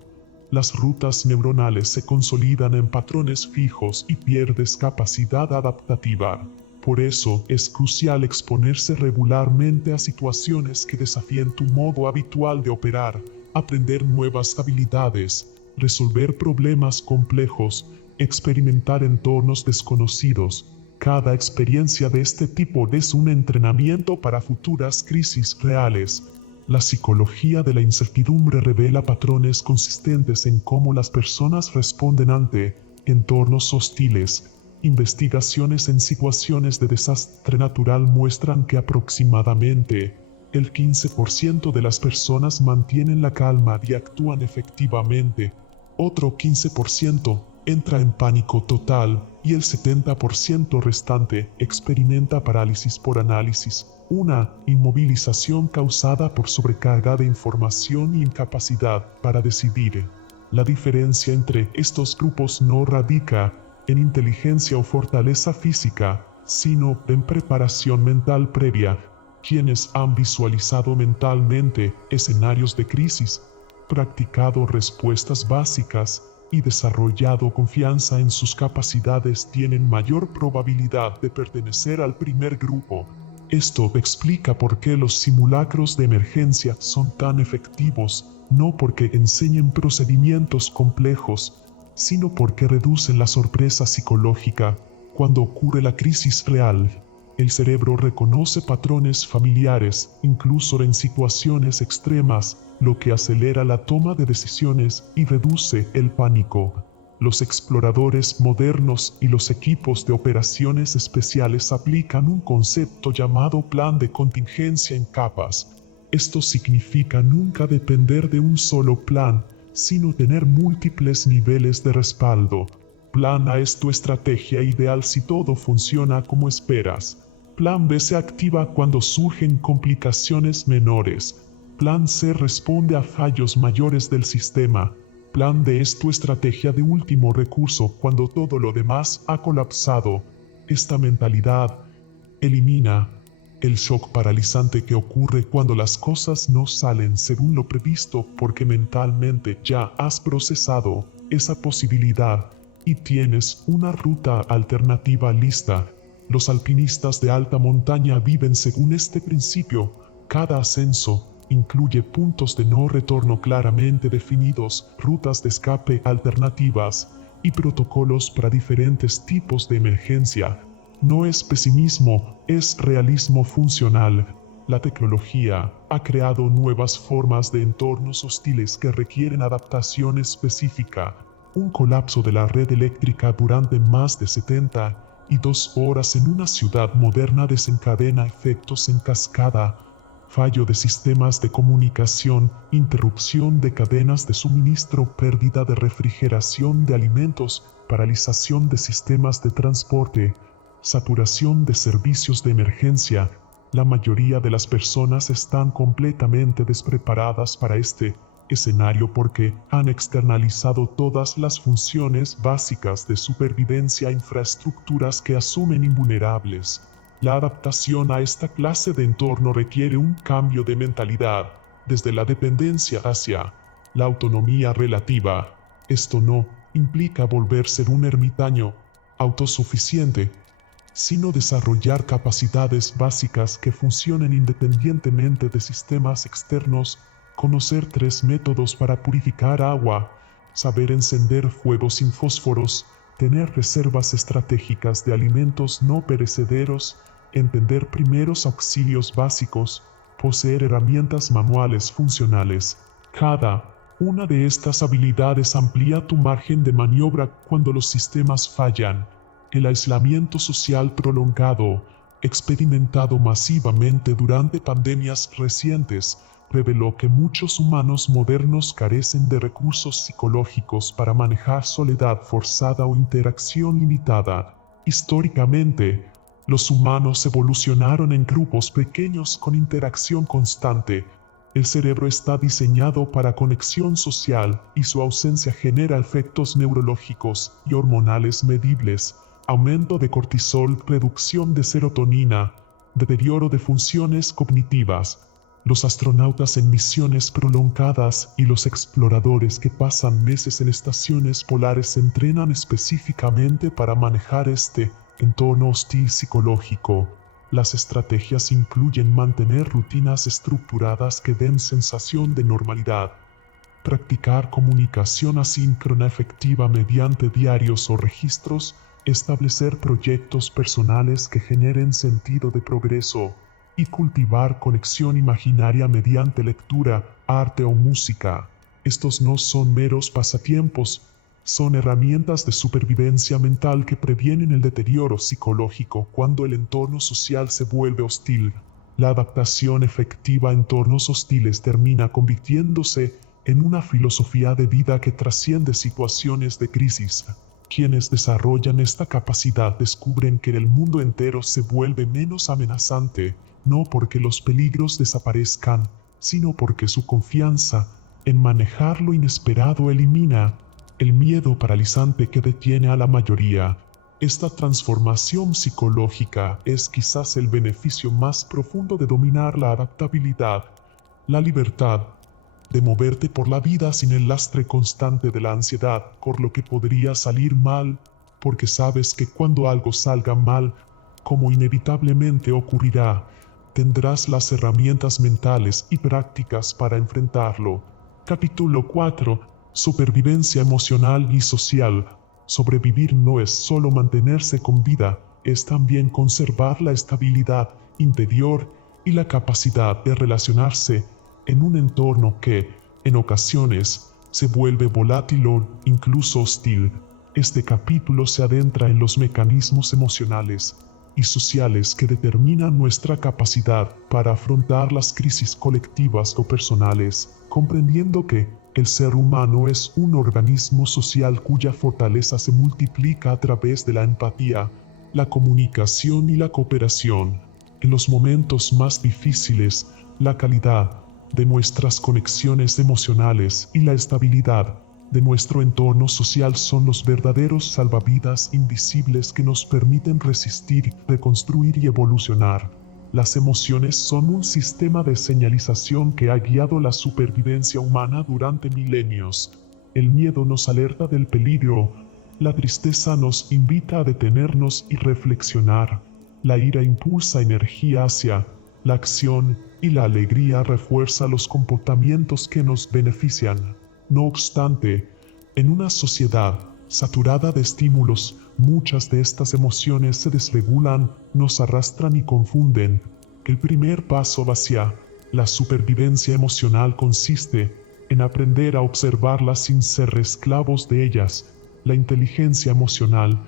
Las rutas neuronales se consolidan en patrones fijos y pierdes capacidad adaptativa. Por eso es crucial exponerse regularmente a situaciones que desafíen tu modo habitual de operar, aprender nuevas habilidades, resolver problemas complejos, experimentar entornos desconocidos. Cada experiencia de este tipo es un entrenamiento para futuras crisis reales. La psicología de la incertidumbre revela patrones consistentes en cómo las personas responden ante entornos hostiles. Investigaciones en situaciones de desastre natural muestran que aproximadamente el 15% de las personas mantienen la calma y actúan efectivamente. Otro 15% entra en pánico total y el 70% restante experimenta parálisis por análisis, una inmovilización causada por sobrecarga de información y incapacidad para decidir. La diferencia entre estos grupos no radica en inteligencia o fortaleza física, sino en preparación mental previa. Quienes han visualizado mentalmente escenarios de crisis, practicado respuestas básicas y desarrollado confianza en sus capacidades tienen mayor probabilidad de pertenecer al primer grupo. Esto explica por qué los simulacros de emergencia son tan efectivos, no porque enseñen procedimientos complejos, sino porque reducen la sorpresa psicológica. Cuando ocurre la crisis real, el cerebro reconoce patrones familiares, incluso en situaciones extremas, lo que acelera la toma de decisiones y reduce el pánico. Los exploradores modernos y los equipos de operaciones especiales aplican un concepto llamado plan de contingencia en capas. Esto significa nunca depender de un solo plan, sino tener múltiples niveles de respaldo. Plan A es tu estrategia ideal si todo funciona como esperas. Plan B se activa cuando surgen complicaciones menores. Plan C responde a fallos mayores del sistema. Plan D es tu estrategia de último recurso cuando todo lo demás ha colapsado. Esta mentalidad elimina el shock paralizante que ocurre cuando las cosas no salen según lo previsto porque mentalmente ya has procesado esa posibilidad y tienes una ruta alternativa lista. Los alpinistas de alta montaña viven según este principio. Cada ascenso incluye puntos de no retorno claramente definidos, rutas de escape alternativas y protocolos para diferentes tipos de emergencia. No es pesimismo, es realismo funcional. La tecnología ha creado nuevas formas de entornos hostiles que requieren adaptación específica. Un colapso de la red eléctrica durante más de 72 horas en una ciudad moderna desencadena efectos en cascada. Fallo de sistemas de comunicación, interrupción de cadenas de suministro, pérdida de refrigeración de alimentos, paralización de sistemas de transporte, saturación de servicios de emergencia. La mayoría de las personas están completamente despreparadas para este escenario porque han externalizado todas las funciones básicas de supervivencia a infraestructuras que asumen invulnerables. La adaptación a esta clase de entorno requiere un cambio de mentalidad, desde la dependencia hacia la autonomía relativa. Esto no implica volverse un ermitaño autosuficiente, sino desarrollar capacidades básicas que funcionen independientemente de sistemas externos, conocer 3 métodos para purificar agua, saber encender fuego sin fósforos, tener reservas estratégicas de alimentos no perecederos, entender primeros auxilios básicos, poseer herramientas manuales funcionales. Cada una de estas habilidades amplía tu margen de maniobra cuando los sistemas fallan. El aislamiento social prolongado, experimentado masivamente durante pandemias recientes, reveló que muchos humanos modernos carecen de recursos psicológicos para manejar soledad forzada o interacción limitada. Históricamente, los humanos evolucionaron en grupos pequeños con interacción constante. El cerebro está diseñado para conexión social y su ausencia genera efectos neurológicos y hormonales medibles, aumento de cortisol, reducción de serotonina, deterioro de funciones cognitivas. Los astronautas en misiones prolongadas y los exploradores que pasan meses en estaciones polares se entrenan específicamente para manejar este entorno hostil psicológico. Las estrategias incluyen mantener rutinas estructuradas que den sensación de normalidad, practicar comunicación asíncrona efectiva mediante diarios o registros, establecer proyectos personales que generen sentido de progreso, y cultivar conexión imaginaria mediante lectura, arte o música. Estos no son meros pasatiempos, son herramientas de supervivencia mental que previenen el deterioro psicológico cuando el entorno social se vuelve hostil. La adaptación efectiva a entornos hostiles termina convirtiéndose en una filosofía de vida que trasciende situaciones de crisis. Quienes desarrollan esta capacidad descubren que el mundo entero se vuelve menos amenazante, no porque los peligros desaparezcan, sino porque su confianza en manejar lo inesperado elimina el miedo paralizante que detiene a la mayoría. Esta transformación psicológica es quizás el beneficio más profundo de dominar la adaptabilidad, la libertad de moverte por la vida sin el lastre constante de la ansiedad por lo que podría salir mal, porque sabes que cuando algo salga mal, como inevitablemente ocurrirá, tendrás las herramientas mentales y prácticas para enfrentarlo. Capítulo 4. Supervivencia emocional y social. Sobrevivir no es solo mantenerse con vida, es también conservar la estabilidad interior y la capacidad de relacionarse en un entorno que, en ocasiones, se vuelve volátil o incluso hostil. Este capítulo se adentra en los mecanismos emocionales y sociales que determinan nuestra capacidad para afrontar las crisis colectivas o personales, comprendiendo que el ser humano es un organismo social cuya fortaleza se multiplica a través de la empatía, la comunicación y la cooperación. En los momentos más difíciles, la calidad de nuestras conexiones emocionales y la estabilidad de nuestro entorno social son los verdaderos salvavidas invisibles que nos permiten resistir, reconstruir y evolucionar. Las emociones son un sistema de señalización que ha guiado la supervivencia humana durante milenios. El miedo nos alerta del peligro, la tristeza nos invita a detenernos y reflexionar, la ira impulsa energía hacia la acción y la alegría refuerza los comportamientos que nos benefician. No obstante, en una sociedad saturada de estímulos, muchas de estas emociones se desregulan, nos arrastran y confunden. El primer paso hacia la supervivencia emocional consiste en aprender a observarlas sin ser esclavos de ellas. La inteligencia emocional,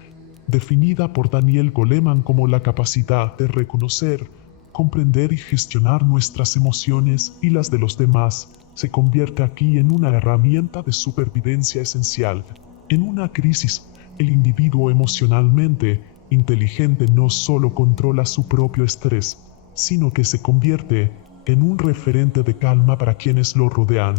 definida por Daniel Goleman como la capacidad de reconocer, comprender y gestionar nuestras emociones y las de los demás, se convierte aquí en una herramienta de supervivencia esencial. En una crisis, el individuo emocionalmente inteligente no solo controla su propio estrés, sino que se convierte en un referente de calma para quienes lo rodean.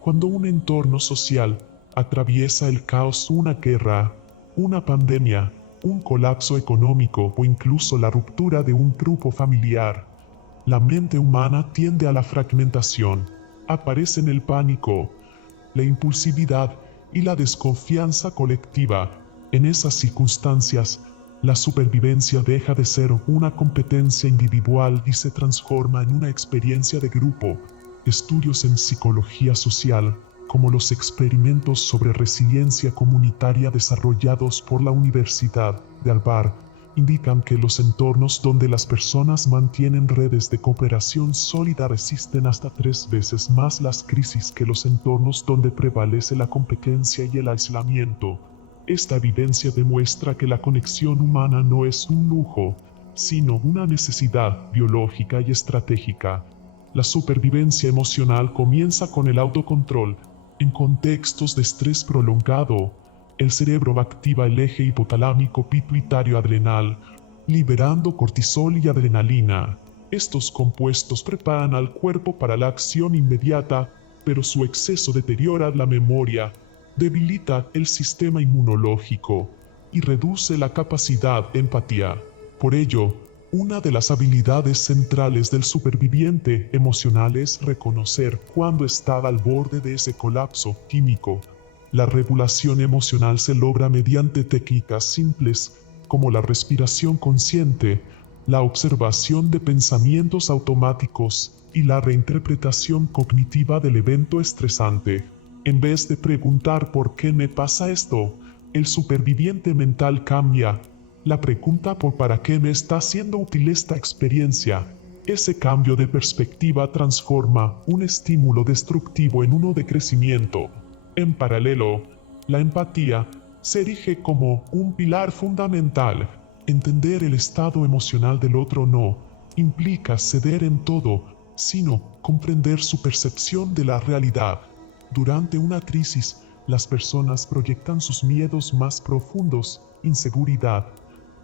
Cuando un entorno social atraviesa el caos, una guerra, una pandemia, un colapso económico o incluso la ruptura de un grupo familiar, la mente humana tiende a la fragmentación. Aparecen el pánico, la impulsividad y la desconfianza colectiva. En esas circunstancias, la supervivencia deja de ser una competencia individual y se transforma en una experiencia de grupo. Estudios en psicología social, como los experimentos sobre resiliencia comunitaria desarrollados por la Universidad de Harvard, indican que los entornos donde las personas mantienen redes de cooperación sólida resisten hasta 3 veces más las crisis que los entornos donde prevalece la competencia y el aislamiento. Esta evidencia demuestra que la conexión humana no es un lujo, sino una necesidad biológica y estratégica. La supervivencia emocional comienza con el autocontrol. En contextos de estrés prolongado, el cerebro activa el eje hipotalámico pituitario adrenal, liberando cortisol y adrenalina. Estos compuestos preparan al cuerpo para la acción inmediata, pero su exceso deteriora la memoria, debilita el sistema inmunológico y reduce la capacidad de empatía. Por ello, una de las habilidades centrales del superviviente emocional es reconocer cuando está al borde de ese colapso químico. La regulación emocional se logra mediante técnicas simples como la respiración consciente, la observación de pensamientos automáticos y la reinterpretación cognitiva del evento estresante. En vez de preguntar ¿por qué me pasa esto?, el superviviente mental cambia la pregunta por ¿para qué me está siendo útil esta experiencia? Ese cambio de perspectiva transforma un estímulo destructivo en uno de crecimiento. En paralelo, la empatía se erige como un pilar fundamental. Entender el estado emocional del otro no implica ceder en todo, sino comprender su percepción de la realidad. Durante una crisis, las personas proyectan sus miedos más profundos: inseguridad,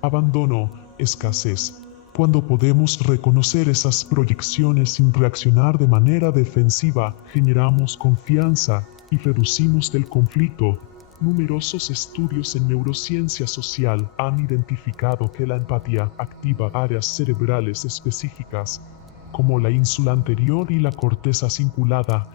abandono, escasez. Cuando podemos reconocer esas proyecciones sin reaccionar de manera defensiva, generamos confianza y reducimos el conflicto. Numerosos estudios en neurociencia social han identificado que la empatía activa áreas cerebrales específicas, como la ínsula anterior y la corteza cingulada,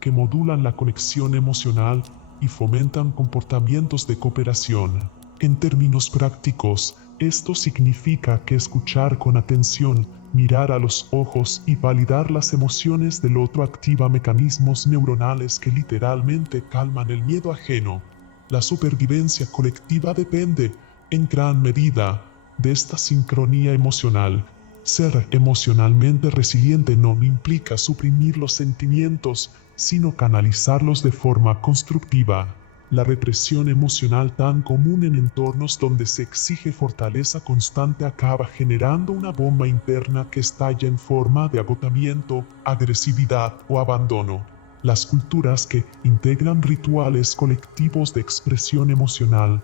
que modulan la conexión emocional y fomentan comportamientos de cooperación. En términos prácticos, esto significa que escuchar con atención, mirar a los ojos y validar las emociones del otro activa mecanismos neuronales que literalmente calman el miedo ajeno. La supervivencia colectiva depende, en gran medida, de esta sincronía emocional. Ser emocionalmente resiliente no implica suprimir los sentimientos, sino canalizarlos de forma constructiva. La represión emocional tan común en entornos donde se exige fortaleza constante acaba generando una bomba interna que estalla en forma de agotamiento, agresividad o abandono. Las culturas que integran rituales colectivos de expresión emocional,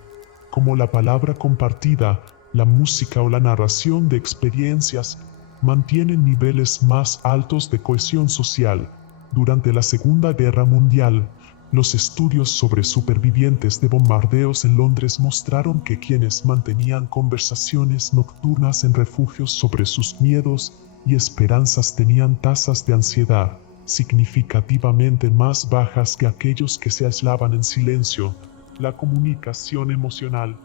como la palabra compartida, la música o la narración de experiencias, mantienen niveles más altos de cohesión social. Durante la Segunda Guerra Mundial, los estudios sobre supervivientes de bombardeos en Londres mostraron que quienes mantenían conversaciones nocturnas en refugios sobre sus miedos y esperanzas tenían tasas de ansiedad significativamente más bajas que aquellos que se aislaban en silencio. La comunicación emocional,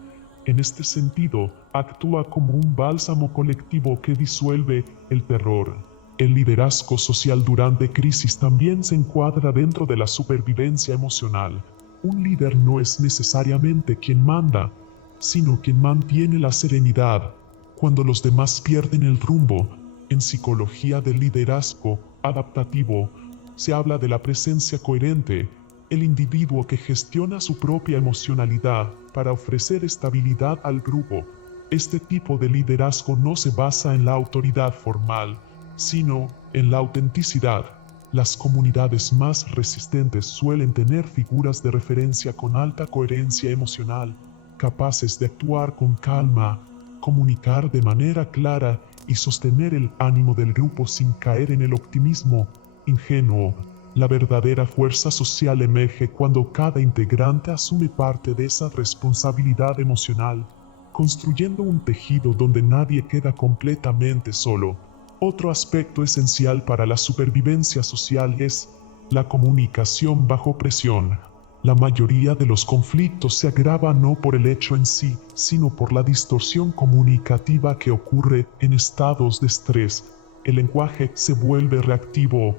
en este sentido, actúa como un bálsamo colectivo que disuelve el terror. El liderazgo social durante crisis también se encuadra dentro de la supervivencia emocional. Un líder no es necesariamente quien manda, sino quien mantiene la serenidad cuando los demás pierden el rumbo. En psicología del liderazgo adaptativo se habla de la presencia coherente, el individuo que gestiona su propia emocionalidad para ofrecer estabilidad al grupo. Este tipo de liderazgo no se basa en la autoridad formal, sino en la autenticidad. Las comunidades más resistentes suelen tener figuras de referencia con alta coherencia emocional, capaces de actuar con calma, comunicar de manera clara y sostener el ánimo del grupo sin caer en el optimismo ingenuo. La verdadera fuerza social emerge cuando cada integrante asume parte de esa responsabilidad emocional, construyendo un tejido donde nadie queda completamente solo. Otro aspecto esencial para la supervivencia social es la comunicación bajo presión. La mayoría de los conflictos se agravan no por el hecho en sí, sino por la distorsión comunicativa que ocurre en estados de estrés. El lenguaje se vuelve reactivo,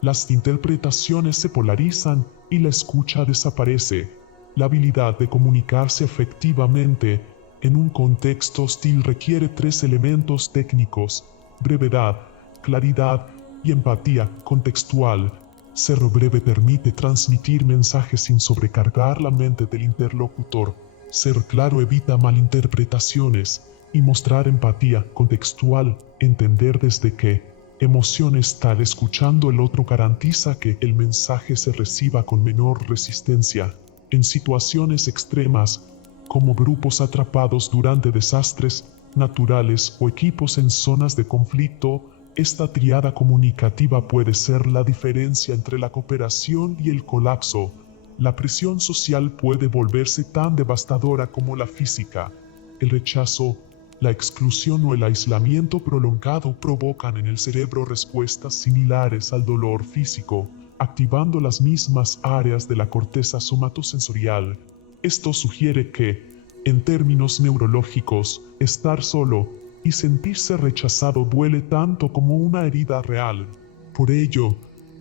las interpretaciones se polarizan y la escucha desaparece. La habilidad de comunicarse efectivamente en un contexto hostil requiere 3 elementos técnicos: brevedad, claridad y empatía contextual. Ser breve permite transmitir mensajes sin sobrecargar la mente del interlocutor. Ser claro evita malinterpretaciones y mostrar empatía contextual, entender desde qué Emociones tal escuchando el otro garantiza que el mensaje se reciba con menor resistencia. En situaciones extremas, como grupos atrapados durante desastres naturales o equipos en zonas de conflicto, esta triada comunicativa puede ser la diferencia entre la cooperación y el colapso. La presión social puede volverse tan devastadora como la física. El rechazo, la exclusión o el aislamiento prolongado provocan en el cerebro respuestas similares al dolor físico, activando las mismas áreas de la corteza somatosensorial. Esto sugiere que, en términos neurológicos, estar solo y sentirse rechazado duele tanto como una herida real. Por ello,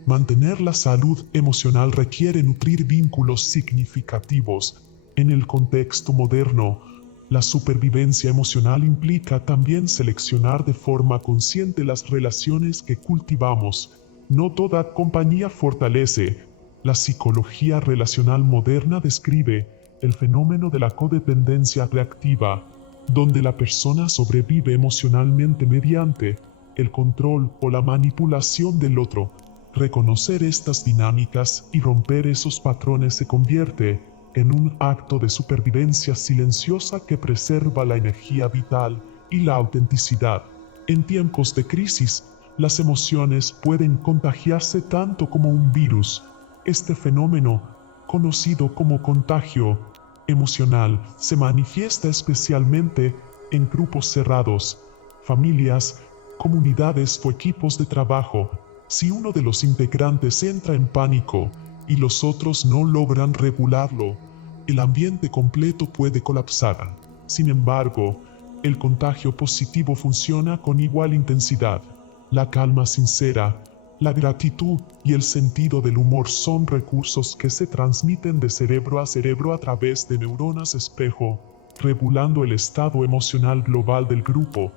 mantener la salud emocional requiere nutrir vínculos significativos. En el contexto moderno, la supervivencia emocional implica también seleccionar de forma consciente las relaciones que cultivamos. No toda compañía fortalece. La psicología relacional moderna describe el fenómeno de la codependencia reactiva, donde la persona sobrevive emocionalmente mediante el control o la manipulación del otro. Reconocer estas dinámicas y romper esos patrones se convierte en un acto de supervivencia silenciosa que preserva la energía vital y la autenticidad. En tiempos de crisis, las emociones pueden contagiarse tanto como un virus. Este fenómeno, conocido como contagio emocional, se manifiesta especialmente en grupos cerrados, familias, comunidades o equipos de trabajo. Si uno de los integrantes entra en pánico y los otros no logran regularlo, el ambiente completo puede colapsar. Sin embargo, el contagio positivo funciona con igual intensidad. La calma sincera, la gratitud y el sentido del humor son recursos que se transmiten de cerebro a través de neuronas espejo, regulando el estado emocional global del grupo.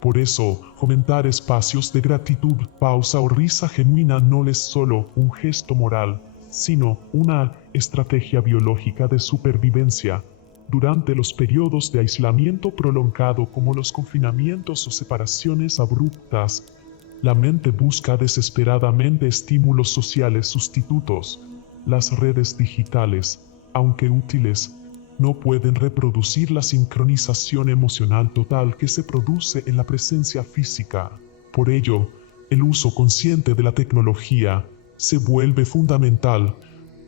Por eso, fomentar espacios de gratitud, pausa o risa genuina no es solo un gesto moral, sino una estrategia biológica de supervivencia. Durante los periodos de aislamiento prolongado como los confinamientos o separaciones abruptas, la mente busca desesperadamente estímulos sociales sustitutos. Las redes digitales, aunque útiles, no pueden reproducir la sincronización emocional total que se produce en la presencia física. Por ello, el uso consciente de la tecnología se vuelve fundamental.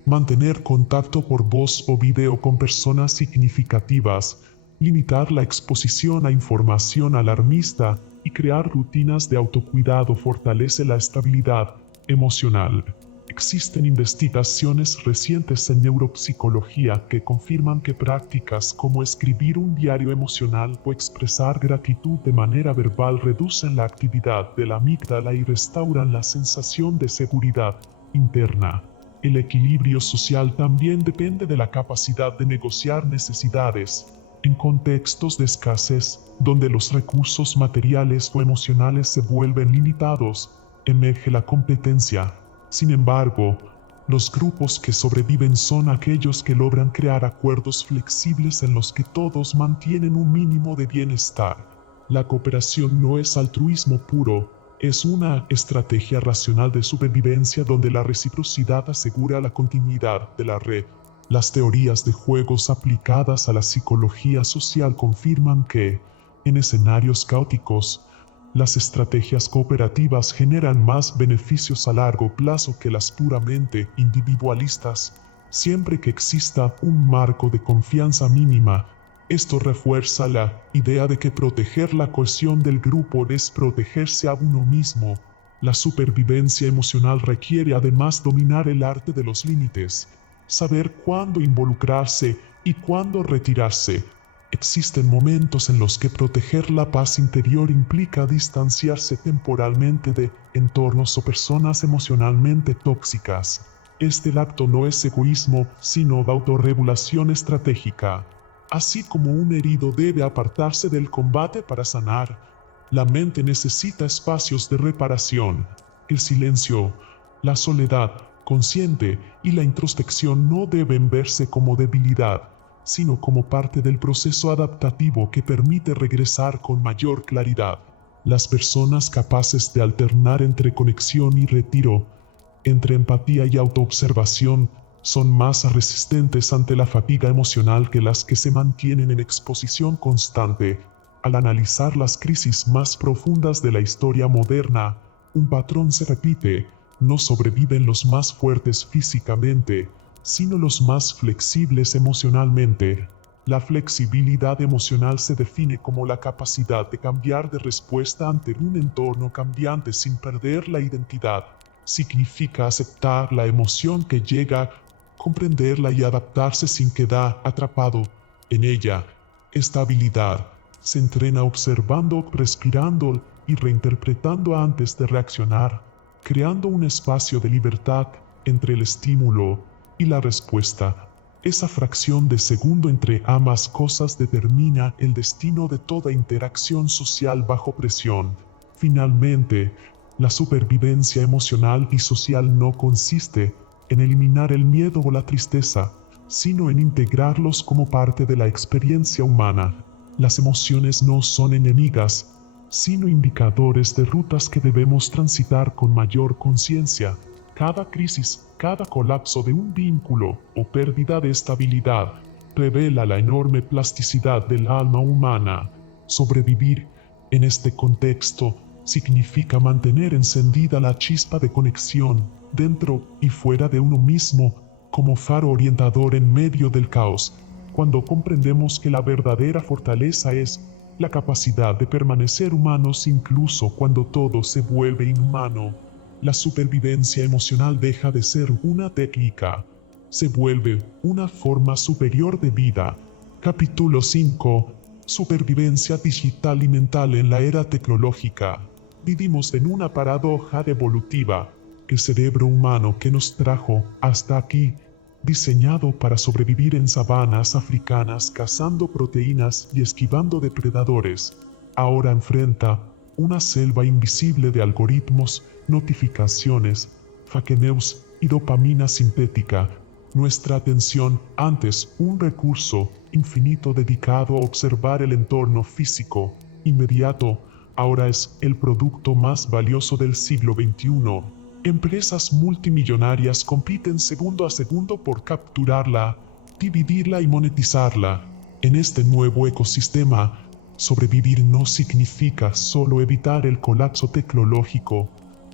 Mantener contacto por voz o video con personas significativas, limitar la exposición a información alarmista y crear rutinas de autocuidado fortalece la estabilidad emocional. Existen investigaciones recientes en neuropsicología que confirman que prácticas como escribir un diario emocional o expresar gratitud de manera verbal reducen la actividad de la amígdala y restauran la sensación de seguridad interna. El equilibrio social también depende de la capacidad de negociar necesidades. En contextos de escasez, donde los recursos materiales o emocionales se vuelven limitados, emerge la competencia. Sin embargo, los grupos que sobreviven son aquellos que logran crear acuerdos flexibles en los que todos mantienen un mínimo de bienestar. La cooperación no es altruismo puro, es una estrategia racional de supervivencia donde la reciprocidad asegura la continuidad de la red. Las teorías de juegos aplicadas a la psicología social confirman que, en escenarios caóticos, las estrategias cooperativas generan más beneficios a largo plazo que las puramente individualistas, siempre que exista un marco de confianza mínima. Esto refuerza la idea de que proteger la cohesión del grupo es protegerse a uno mismo. La supervivencia emocional requiere además dominar el arte de los límites, saber cuándo involucrarse y cuándo retirarse. Existen momentos en los que proteger la paz interior implica distanciarse temporalmente de entornos o personas emocionalmente tóxicas. Este acto no es egoísmo, sino de autorregulación estratégica. Así como un herido debe apartarse del combate para sanar, la mente necesita espacios de reparación. El silencio, la soledad consciente y la introspección no deben verse como debilidad, sino como parte del proceso adaptativo que permite regresar con mayor claridad. Las personas capaces de alternar entre conexión y retiro, entre empatía y autoobservación, son más resistentes ante la fatiga emocional que las que se mantienen en exposición constante. Al analizar las crisis más profundas de la historia moderna, un patrón se repite: no sobreviven los más fuertes físicamente, sino los más flexibles emocionalmente. La flexibilidad emocional se define como la capacidad de cambiar de respuesta ante un entorno cambiante sin perder la identidad. Significa aceptar la emoción que llega, comprenderla y adaptarse sin quedar atrapado en ella. Esta habilidad se entrena observando, respirando y reinterpretando antes de reaccionar, creando un espacio de libertad entre el estímulo y la respuesta. Esa fracción de segundo entre ambas cosas determina el destino de toda interacción social bajo presión. Finalmente, la supervivencia emocional y social no consiste en eliminar el miedo o la tristeza, sino en integrarlos como parte de la experiencia humana. Las emociones no son enemigas, sino indicadores de rutas que debemos transitar con mayor conciencia. Cada crisis, cada colapso de un vínculo o pérdida de estabilidad revela la enorme plasticidad del alma humana. Sobrevivir en este contexto significa mantener encendida la chispa de conexión dentro y fuera de uno mismo como faro orientador en medio del caos. Cuando comprendemos que la verdadera fortaleza es la capacidad de permanecer humanos incluso cuando todo se vuelve inhumano, la supervivencia emocional deja de ser una técnica, se vuelve una forma superior de vida. Capítulo 5. Supervivencia digital y mental en la era tecnológica. Vivimos en una paradoja evolutiva. El cerebro humano que nos trajo hasta aquí, diseñado para sobrevivir en sabanas africanas cazando proteínas y esquivando depredadores, ahora enfrenta una selva invisible de algoritmos, notificaciones, fake news y dopamina sintética. Nuestra atención, antes un recurso infinito dedicado a observar el entorno físico inmediato, ahora es el producto más valioso del siglo XXI. Empresas multimillonarias compiten segundo a segundo por capturarla, dividirla y monetizarla. En este nuevo ecosistema, sobrevivir no significa solo evitar el colapso tecnológico,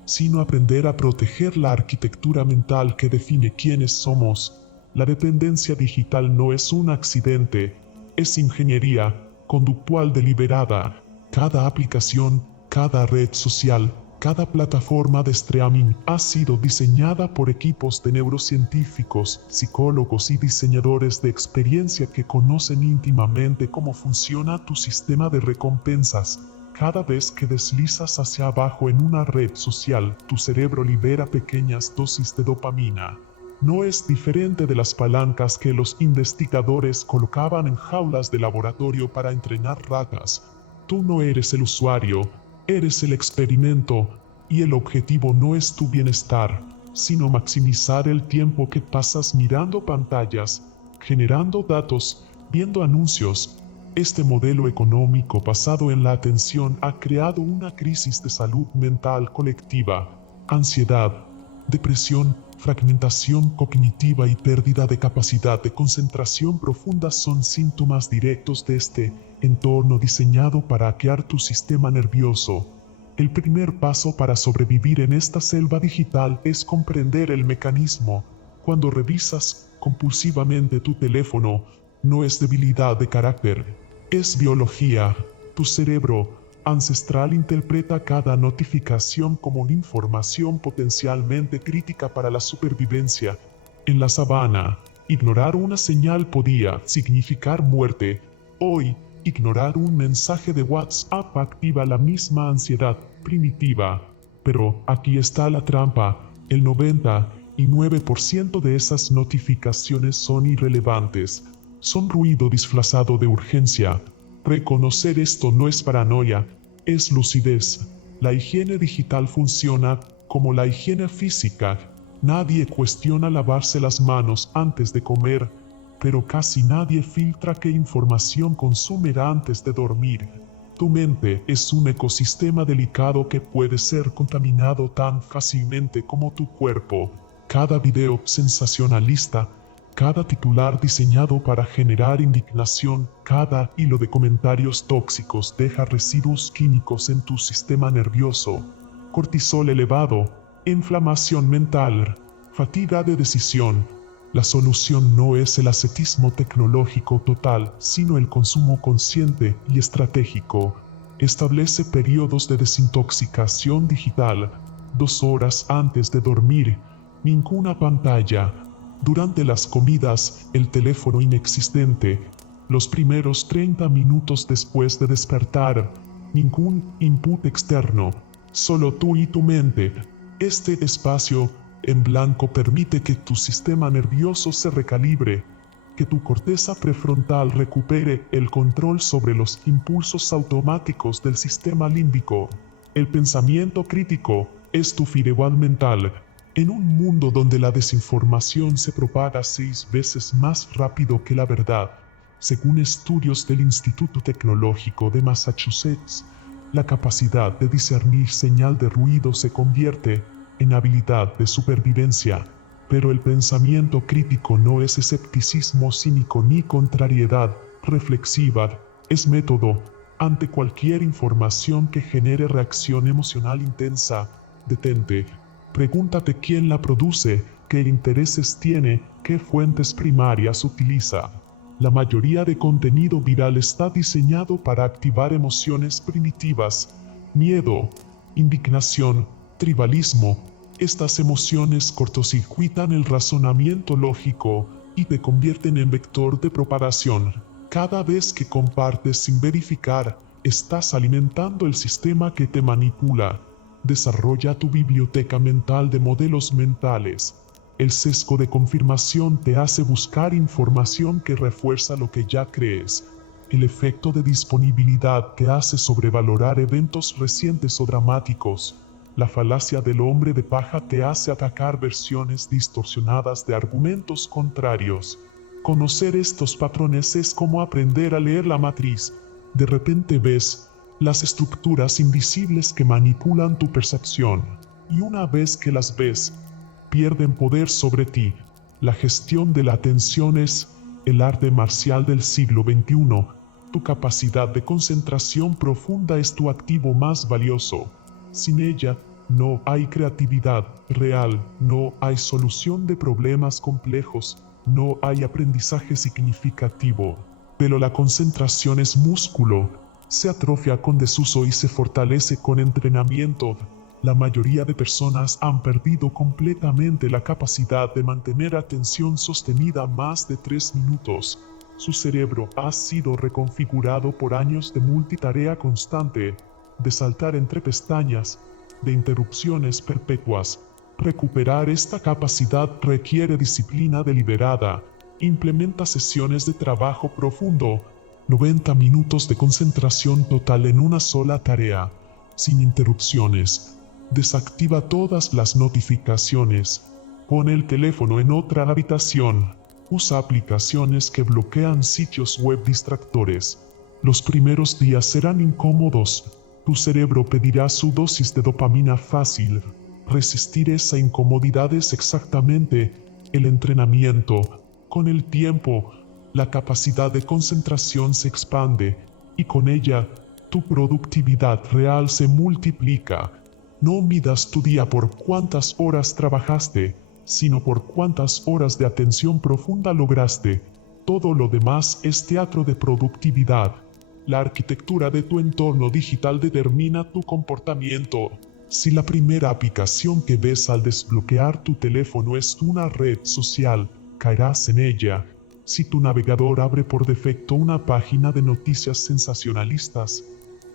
sino aprender a proteger la arquitectura mental que define quiénes somos. La dependencia digital no es un accidente, es ingeniería conductual deliberada. Cada aplicación, cada red social, cada plataforma de streaming ha sido diseñada por equipos de neurocientíficos, psicólogos y diseñadores de experiencia que conocen íntimamente cómo funciona tu sistema de recompensas. Cada vez que deslizas hacia abajo en una red social, tu cerebro libera pequeñas dosis de dopamina. No es diferente de las palancas que los investigadores colocaban en jaulas de laboratorio para entrenar ratas. Tú no eres el usuario, eres el experimento, y el objetivo no es tu bienestar, sino maximizar el tiempo que pasas mirando pantallas, generando datos, viendo anuncios. Este modelo económico basado en la atención ha creado una crisis de salud mental colectiva. Ansiedad, depresión, fragmentación cognitiva y pérdida de capacidad de concentración profunda son síntomas directos de este entorno diseñado para hackear tu sistema nervioso. El primer paso para sobrevivir en esta selva digital es comprender el mecanismo. Cuando revisas compulsivamente tu teléfono, no es debilidad de carácter, es biología. Tu cerebro ancestral interpreta cada notificación como información potencialmente crítica para la supervivencia. En la sabana, ignorar una señal podía significar muerte. Hoy, ignorar un mensaje de WhatsApp activa la misma ansiedad primitiva. Pero aquí está la trampa: el 99% de esas notificaciones son irrelevantes. Son ruido disfrazado de urgencia. Reconocer esto no es paranoia, es lucidez. La higiene digital funciona como la higiene física. Nadie cuestiona lavarse las manos antes de comer, pero casi nadie filtra qué información consumirá antes de dormir. Tu mente es un ecosistema delicado que puede ser contaminado tan fácilmente como tu cuerpo. Cada video sensacionalista, cada titular diseñado para generar indignación, cada hilo de comentarios tóxicos deja residuos químicos en tu sistema nervioso. Cortisol elevado, inflamación mental, fatiga de decisión. La solución no es el ascetismo tecnológico total, sino el consumo consciente y estratégico. Establece periodos de desintoxicación digital, 2 horas antes de dormir, ninguna pantalla. Durante las comidas, el teléfono inexistente. Los primeros 30 minutos después de despertar, ningún input externo, solo tú y tu mente. Este espacio en blanco permite que tu sistema nervioso se recalibre, que tu corteza prefrontal recupere el control sobre los impulsos automáticos del sistema límbico. El pensamiento crítico es tu firewall mental. En un mundo donde la desinformación se propaga 6 veces más rápido que la verdad, según estudios del Instituto Tecnológico de Massachusetts, la capacidad de discernir señal de ruido se convierte en habilidad de supervivencia, pero el pensamiento crítico no es escepticismo cínico ni contrariedad reflexiva, es método. Ante cualquier información que genere reacción emocional intensa, detente. Pregúntate quién la produce, qué intereses tiene, qué fuentes primarias utiliza. La mayoría de contenido viral está diseñado para activar emociones primitivas, miedo, indignación, tribalismo. Estas emociones cortocircuitan el razonamiento lógico y te convierten en vector de propagación. Cada vez que compartes sin verificar, estás alimentando el sistema que te manipula. Desarrolla tu biblioteca mental de modelos mentales. El sesgo de confirmación te hace buscar información que refuerza lo que ya crees. El efecto de disponibilidad te hace sobrevalorar eventos recientes o dramáticos. La falacia del hombre de paja te hace atacar versiones distorsionadas de argumentos contrarios. Conocer estos patrones es como aprender a leer la matriz. De repente ves las estructuras invisibles que manipulan tu percepción, y una vez que las ves, pierden poder sobre ti. La gestión de la atención es el arte marcial del siglo XXI. Tu capacidad de concentración profunda es tu activo más valioso. Sin ella, no hay creatividad real, no hay solución de problemas complejos, no hay aprendizaje significativo. Pero la concentración es músculo. Se atrofia con desuso y se fortalece con entrenamiento. La mayoría de personas han perdido completamente la capacidad de mantener atención sostenida más de 3 minutos. Su cerebro ha sido reconfigurado por años de multitarea constante, de saltar entre pestañas, de interrupciones perpetuas. Recuperar esta capacidad requiere disciplina deliberada. Implementa sesiones de trabajo profundo, 90 minutos de concentración total en una sola tarea, sin interrupciones. Desactiva todas las notificaciones. Pon el teléfono en otra habitación. Usa aplicaciones que bloquean sitios web distractores. Los primeros días serán incómodos. Tu cerebro pedirá su dosis de dopamina fácil. Resistir esa incomodidad es exactamente el entrenamiento. Con el tiempo, la capacidad de concentración se expande, y con ella, tu productividad real se multiplica. No midas tu día por cuántas horas trabajaste, sino por cuántas horas de atención profunda lograste. Todo lo demás es teatro de productividad. La arquitectura de tu entorno digital determina tu comportamiento. Si la primera aplicación que ves al desbloquear tu teléfono es una red social, caerás en ella. Si tu navegador abre por defecto una página de noticias sensacionalistas,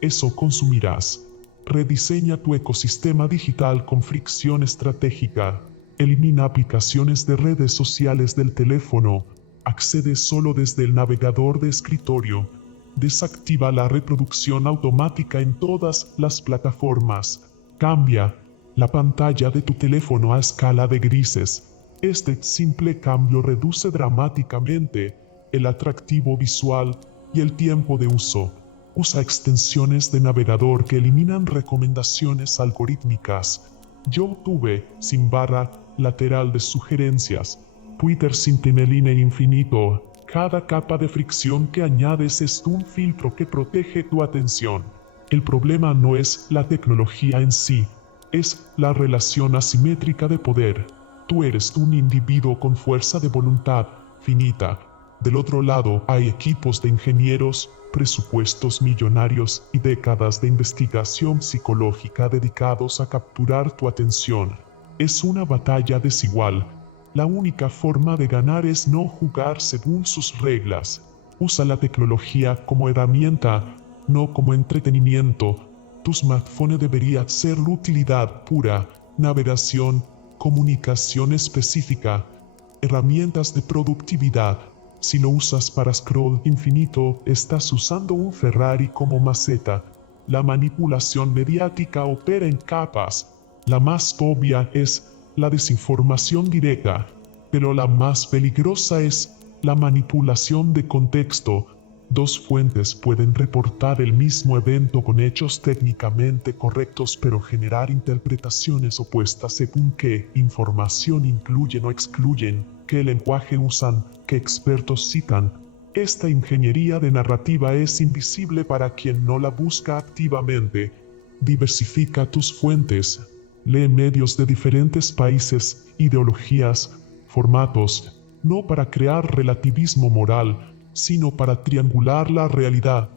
eso consumirás. Rediseña tu ecosistema digital con fricción estratégica. Elimina aplicaciones de redes sociales del teléfono. Accede solo desde el navegador de escritorio. Desactiva la reproducción automática en todas las plataformas. Cambia la pantalla de tu teléfono a escala de grises. Este simple cambio reduce dramáticamente el atractivo visual y el tiempo de uso. Usa extensiones de navegador que eliminan recomendaciones algorítmicas. Yo tuve, sin barra lateral de sugerencias. Twitter sin timeline infinito. Cada capa de fricción que añades es un filtro que protege tu atención. El problema no es la tecnología en sí, es la relación asimétrica de poder. Tú eres un individuo con fuerza de voluntad finita. Del otro lado hay equipos de ingenieros, presupuestos millonarios y décadas de investigación psicológica dedicados a capturar tu atención. Es una batalla desigual. La única forma de ganar es no jugar según sus reglas. Usa la tecnología como herramienta, no como entretenimiento. Tu smartphone debería ser la utilidad pura, navegación, comunicación específica, herramientas de productividad. Si lo usas para scroll infinito, estás usando un Ferrari como maceta. La manipulación mediática opera en capas. La más obvia es la desinformación directa, pero la más peligrosa es la manipulación de contexto. Dos fuentes pueden reportar el mismo evento con hechos técnicamente correctos pero generar interpretaciones opuestas según qué información incluyen o excluyen, qué lenguaje usan, qué expertos citan. Esta ingeniería de narrativa es invisible para quien no la busca activamente. Diversifica tus fuentes. Lee medios de diferentes países, ideologías, formatos, no para crear relativismo moral, sino para triangular la realidad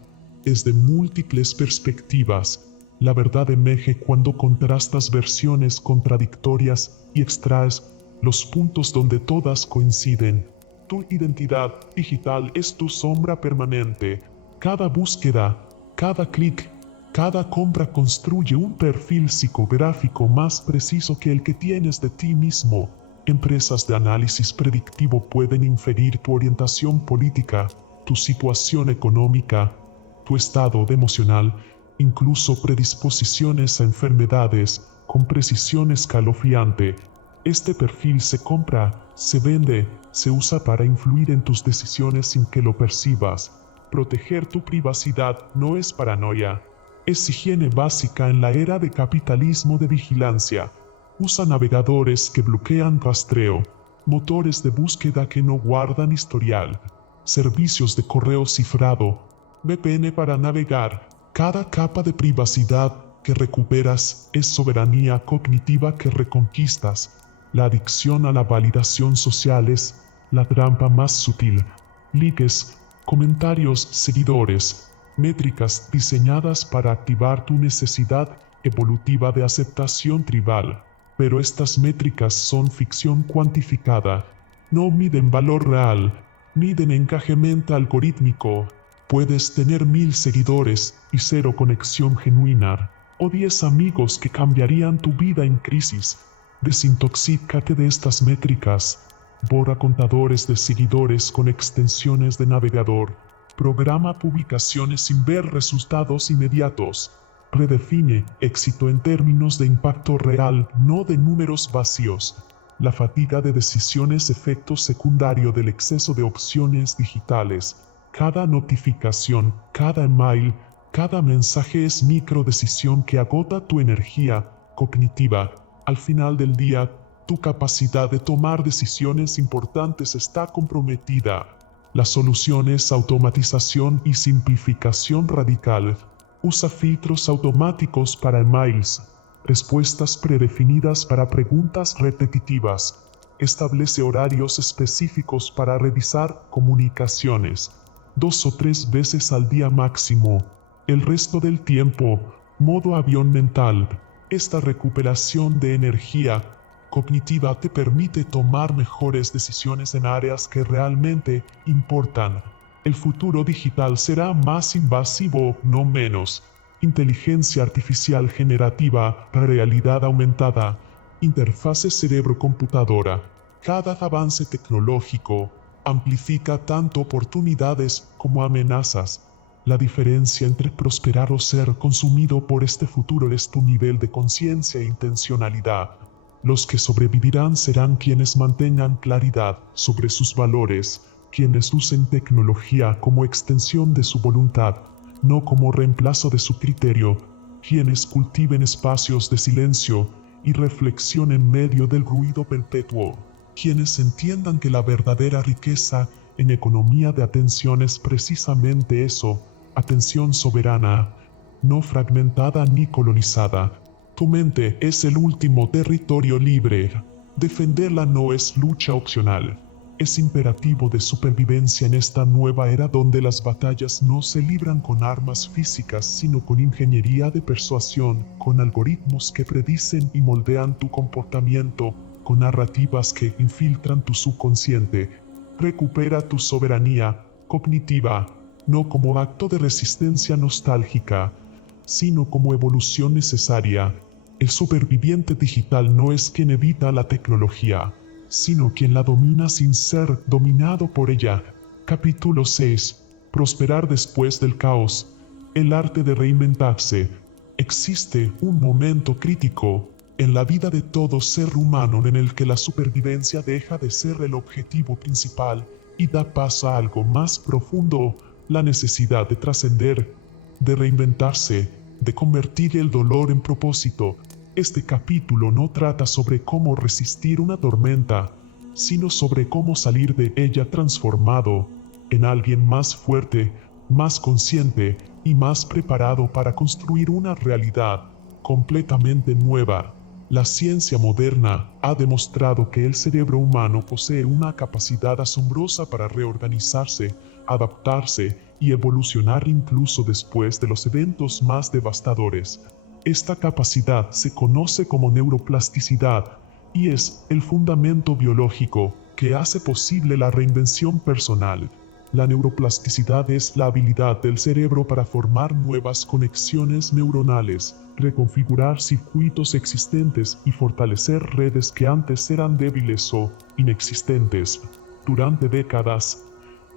desde múltiples perspectivas. La verdad emerge cuando contrastas versiones contradictorias y extraes los puntos donde todas coinciden. Tu identidad digital es tu sombra permanente. Cada búsqueda, cada clic, cada compra construye un perfil psicográfico más preciso que el que tienes de ti mismo. Empresas de análisis predictivo pueden inferir tu orientación política, tu situación económica, tu estado emocional, incluso predisposiciones a enfermedades, con precisión escalofriante. Este perfil se compra, se vende, se usa para influir en tus decisiones sin que lo percibas. Proteger tu privacidad no es paranoia, es higiene básica en la era de capitalismo de vigilancia. Usa navegadores que bloquean rastreo, motores de búsqueda que no guardan historial, servicios de correo cifrado, VPN para navegar. Cada capa de privacidad que recuperas es soberanía cognitiva que reconquistas. La adicción a la validación social es la trampa más sutil. Likes, comentarios, seguidores, métricas diseñadas para activar tu necesidad evolutiva de aceptación tribal. Pero estas métricas son ficción cuantificada. No miden valor real, miden encajamiento algorítmico. Puedes tener 1000 seguidores y 0 conexión genuina, o 10 amigos que cambiarían tu vida en crisis. Desintoxícate de estas métricas. Borra contadores de seguidores con extensiones de navegador. Programa publicaciones sin ver resultados inmediatos. Redefine éxito en términos de impacto real, no de números vacíos. La fatiga de decisiones, efecto secundario del exceso de opciones digitales. Cada notificación, cada email, cada mensaje es microdecisión que agota tu energía cognitiva. Al final del día, tu capacidad de tomar decisiones importantes está comprometida. La solución es automatización y simplificación radical. Usa filtros automáticos para emails, respuestas predefinidas para preguntas repetitivas. Establece horarios específicos para revisar comunicaciones, 2 o 3 veces al día máximo. El resto del tiempo, modo avión mental. Esta recuperación de energía cognitiva te permite tomar mejores decisiones en áreas que realmente importan. El futuro digital será más invasivo, no menos. Inteligencia artificial generativa, realidad aumentada, interfase cerebro-computadora. Cada avance tecnológico amplifica tanto oportunidades como amenazas. La diferencia entre prosperar o ser consumido por este futuro es tu nivel de conciencia e intencionalidad. Los que sobrevivirán serán quienes mantengan claridad sobre sus valores, quienes usen tecnología como extensión de su voluntad, no como reemplazo de su criterio, quienes cultiven espacios de silencio y reflexión en medio del ruido perpetuo, quienes entiendan que la verdadera riqueza en economía de atención es precisamente eso, atención soberana, no fragmentada ni colonizada. Tu mente es el último territorio libre. Defenderla no es lucha opcional. Es imperativo de supervivencia en esta nueva era donde las batallas no se libran con armas físicas, sino con ingeniería de persuasión, con algoritmos que predicen y moldean tu comportamiento, con narrativas que infiltran tu subconsciente. Recupera tu soberanía cognitiva, no como acto de resistencia nostálgica, sino como evolución necesaria. El superviviente digital no es quien evita la tecnología, sino quien la domina sin ser dominado por ella. Capítulo 6. Prosperar después del caos. El arte de reinventarse. Existe un momento crítico en la vida de todo ser humano en el que la supervivencia deja de ser el objetivo principal y da paso a algo más profundo, la necesidad de trascender, de reinventarse, de convertir el dolor en propósito. Este capítulo no trata sobre cómo resistir una tormenta, sino sobre cómo salir de ella transformado en alguien más fuerte, más consciente y más preparado para construir una realidad completamente nueva. La ciencia moderna ha demostrado que el cerebro humano posee una capacidad asombrosa para reorganizarse, adaptarse y evolucionar incluso después de los eventos más devastadores. Esta capacidad se conoce como neuroplasticidad y es el fundamento biológico que hace posible la reinvención personal. La neuroplasticidad es la habilidad del cerebro para formar nuevas conexiones neuronales, reconfigurar circuitos existentes y fortalecer redes que antes eran débiles o inexistentes. Durante décadas,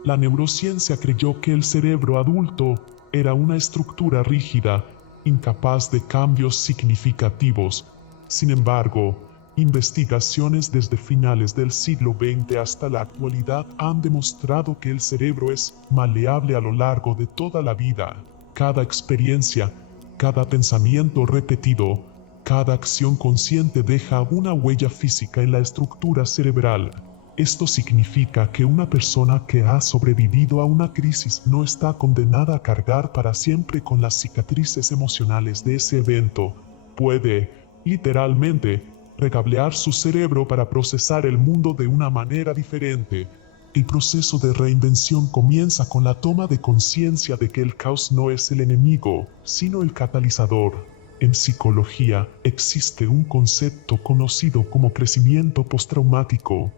la neurociencia creyó que el cerebro adulto era una estructura rígida, incapaz de cambios significativos. Sin embargo, investigaciones desde finales del siglo XX hasta la actualidad han demostrado que el cerebro es maleable a lo largo de toda la vida. Cada experiencia, cada pensamiento repetido, cada acción consciente deja una huella física en la estructura cerebral. Esto significa que una persona que ha sobrevivido a una crisis no está condenada a cargar para siempre con las cicatrices emocionales de ese evento. Puede, literalmente, recablear su cerebro para procesar el mundo de una manera diferente. El proceso de reinvención comienza con la toma de conciencia de que el caos no es el enemigo, sino el catalizador. En psicología existe un concepto conocido como crecimiento postraumático,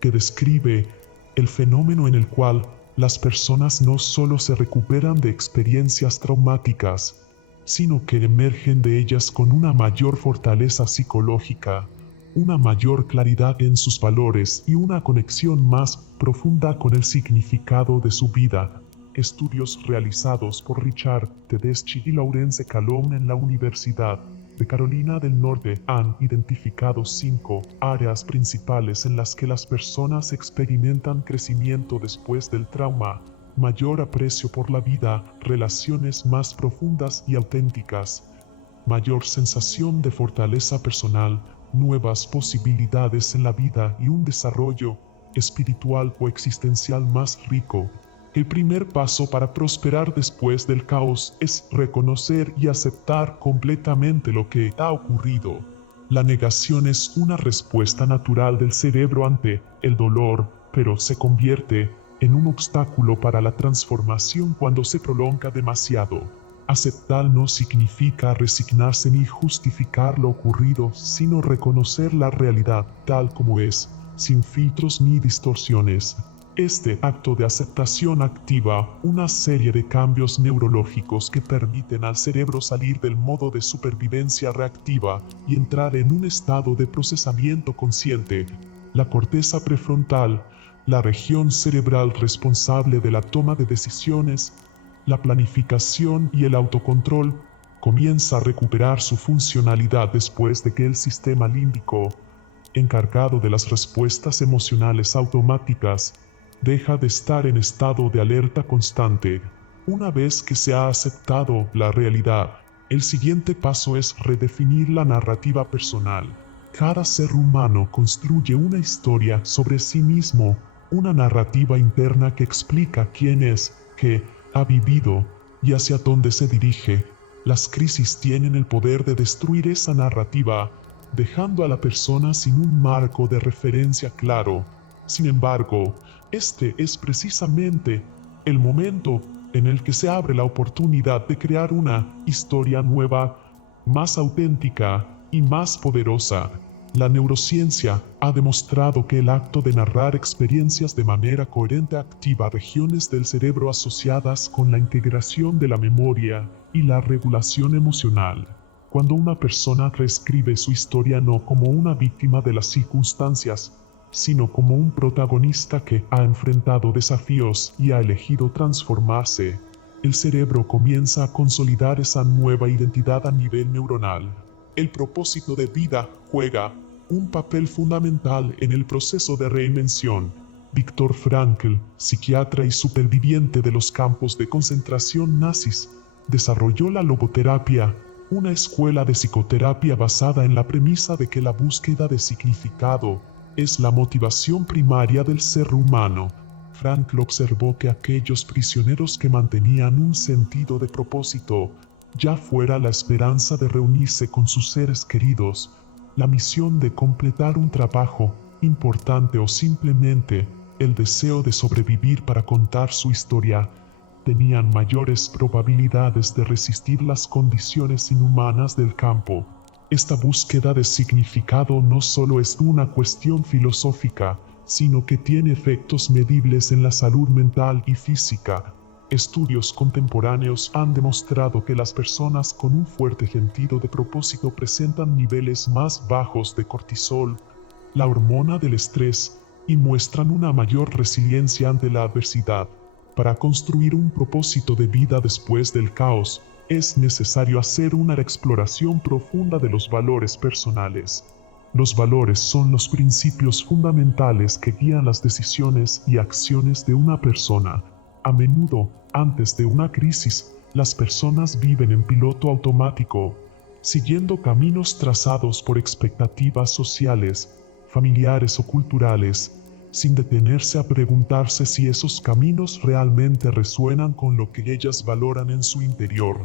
que describe el fenómeno en el cual las personas no solo se recuperan de experiencias traumáticas, sino que emergen de ellas con una mayor fortaleza psicológica, una mayor claridad en sus valores y una conexión más profunda con el significado de su vida. Estudios realizados por Richard Tedeschi y Laurence Calhoun en la Universidad de Carolina del Norte han identificado 5 áreas principales en las que las personas experimentan crecimiento después del trauma: mayor aprecio por la vida, relaciones más profundas y auténticas, mayor sensación de fortaleza personal, nuevas posibilidades en la vida y un desarrollo espiritual o existencial más rico. El primer paso para prosperar después del caos es reconocer y aceptar completamente lo que ha ocurrido. La negación es una respuesta natural del cerebro ante el dolor, pero se convierte en un obstáculo para la transformación cuando se prolonga demasiado. Aceptar no significa resignarse ni justificar lo ocurrido, sino reconocer la realidad tal como es, sin filtros ni distorsiones. Este acto de aceptación activa una serie de cambios neurológicos que permiten al cerebro salir del modo de supervivencia reactiva y entrar en un estado de procesamiento consciente. La corteza prefrontal, la región cerebral responsable de la toma de decisiones, la planificación y el autocontrol, comienza a recuperar su funcionalidad después de que el sistema límbico, encargado de las respuestas emocionales automáticas, deja de estar en estado de alerta constante. Una vez que se ha aceptado la realidad, el siguiente paso es redefinir la narrativa personal. Cada ser humano construye una historia sobre sí mismo, una narrativa interna que explica quién es, qué ha vivido y hacia dónde se dirige. Las crisis tienen el poder de destruir esa narrativa, dejando a la persona sin un marco de referencia claro. Sin embargo, este es precisamente el momento en el que se abre la oportunidad de crear una historia nueva, más auténtica y más poderosa. La neurociencia ha demostrado que el acto de narrar experiencias de manera coherente activa regiones del cerebro asociadas con la integración de la memoria y la regulación emocional. Cuando una persona reescribe su historia no como una víctima de las circunstancias, sino como un protagonista que ha enfrentado desafíos y ha elegido transformarse, el cerebro comienza a consolidar esa nueva identidad a nivel neuronal. El propósito de vida juega un papel fundamental en el proceso de reinvención. Viktor Frankl, psiquiatra y superviviente de los campos de concentración nazis, desarrolló la logoterapia, una escuela de psicoterapia basada en la premisa de que la búsqueda de significado es la motivación primaria del ser humano. Frankl observó que aquellos prisioneros que mantenían un sentido de propósito, ya fuera la esperanza de reunirse con sus seres queridos, la misión de completar un trabajo importante o simplemente el deseo de sobrevivir para contar su historia, tenían mayores probabilidades de resistir las condiciones inhumanas del campo. Esta búsqueda de significado no solo es una cuestión filosófica, sino que tiene efectos medibles en la salud mental y física. Estudios contemporáneos han demostrado que las personas con un fuerte sentido de propósito presentan niveles más bajos de cortisol, la hormona del estrés, y muestran una mayor resiliencia ante la adversidad. Para construir un propósito de vida después del caos, es necesario hacer una exploración profunda de los valores personales. Los valores son los principios fundamentales que guían las decisiones y acciones de una persona. A menudo, antes de una crisis, las personas viven en piloto automático, siguiendo caminos trazados por expectativas sociales, familiares o culturales, sin detenerse a preguntarse si esos caminos realmente resuenan con lo que ellas valoran en su interior.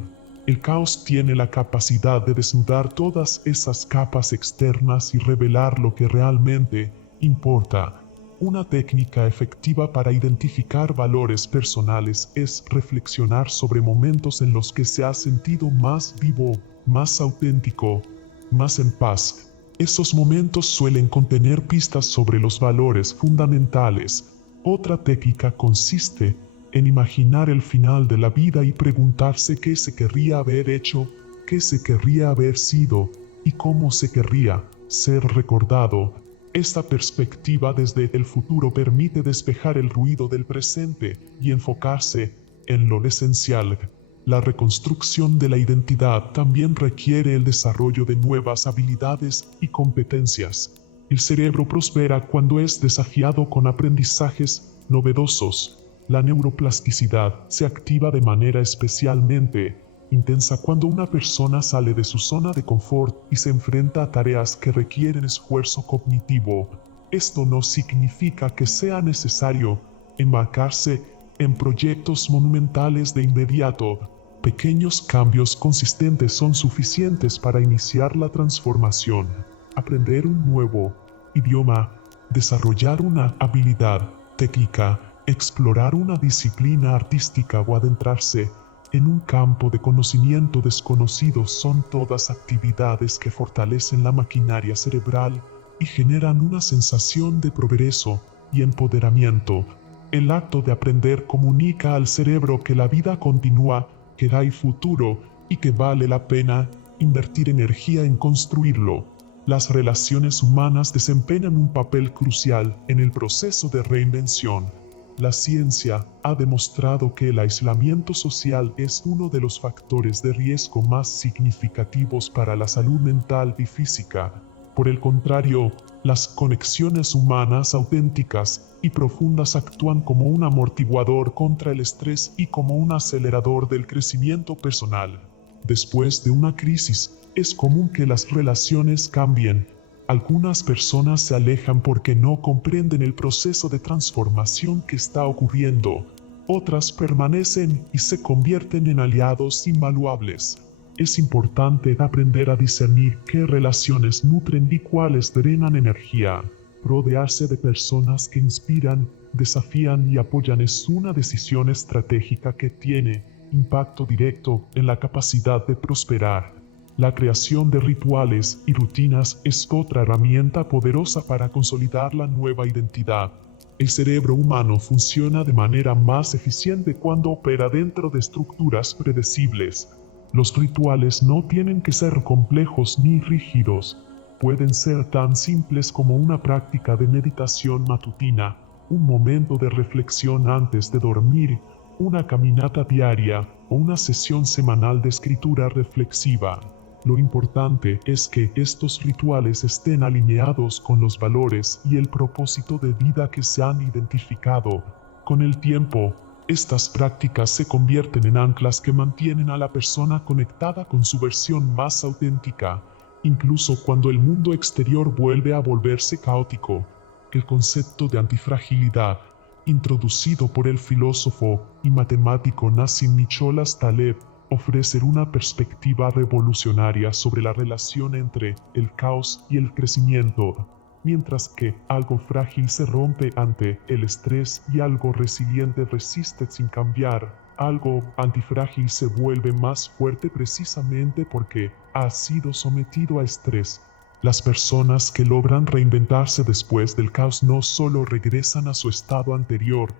El caos tiene la capacidad de desnudar todas esas capas externas y revelar lo que realmente importa. Una técnica efectiva para identificar valores personales es reflexionar sobre momentos en los que se ha sentido más vivo, más auténtico, más en paz. Esos momentos suelen contener pistas sobre los valores fundamentales. Otra técnica consiste en imaginar el final de la vida y preguntarse qué se querría haber hecho, qué se querría haber sido y cómo se querría ser recordado. Esta perspectiva desde el futuro permite despejar el ruido del presente y enfocarse en lo esencial. La reconstrucción de la identidad también requiere el desarrollo de nuevas habilidades y competencias. El cerebro prospera cuando es desafiado con aprendizajes novedosos. La neuroplasticidad se activa de manera especialmente intensa cuando una persona sale de su zona de confort y se enfrenta a tareas que requieren esfuerzo cognitivo. Esto no significa que sea necesario embarcarse en proyectos monumentales de inmediato. Pequeños cambios consistentes son suficientes para iniciar la transformación. Aprender un nuevo idioma, desarrollar una habilidad técnica, explorar una disciplina artística o adentrarse en un campo de conocimiento desconocido son todas actividades que fortalecen la maquinaria cerebral y generan una sensación de progreso y empoderamiento. El acto de aprender comunica al cerebro que la vida continúa, que hay futuro y que vale la pena invertir energía en construirlo. Las relaciones humanas desempeñan un papel crucial en el proceso de reinvención. La ciencia ha demostrado que el aislamiento social es uno de los factores de riesgo más significativos para la salud mental y física. Por el contrario, las conexiones humanas auténticas y profundas actúan como un amortiguador contra el estrés y como un acelerador del crecimiento personal. Después de una crisis, es común que las relaciones cambien. Algunas personas se alejan porque no comprenden el proceso de transformación que está ocurriendo. Otras permanecen y se convierten en aliados invaluables. Es importante aprender a discernir qué relaciones nutren y cuáles drenan energía. Rodearse de personas que inspiran, desafían y apoyan es una decisión estratégica que tiene impacto directo en la capacidad de prosperar. La creación de rituales y rutinas es otra herramienta poderosa para consolidar la nueva identidad. El cerebro humano funciona de manera más eficiente cuando opera dentro de estructuras predecibles. Los rituales no tienen que ser complejos ni rígidos. Pueden ser tan simples como una práctica de meditación matutina, un momento de reflexión antes de dormir, una caminata diaria o una sesión semanal de escritura reflexiva. Lo importante es que estos rituales estén alineados con los valores y el propósito de vida que se han identificado. Con el tiempo, estas prácticas se convierten en anclas que mantienen a la persona conectada con su versión más auténtica, incluso cuando el mundo exterior vuelve a volverse caótico. El concepto de antifragilidad, introducido por el filósofo y matemático Nassim Nicholas Taleb, ofrece una perspectiva revolucionaria sobre la relación entre el caos y el crecimiento. Mientras que algo frágil se rompe ante el estrés y algo resiliente resiste sin cambiar, algo antifrágil se vuelve más fuerte precisamente porque ha sido sometido a estrés. Las personas que logran reinventarse después del caos no solo regresan a su estado anterior,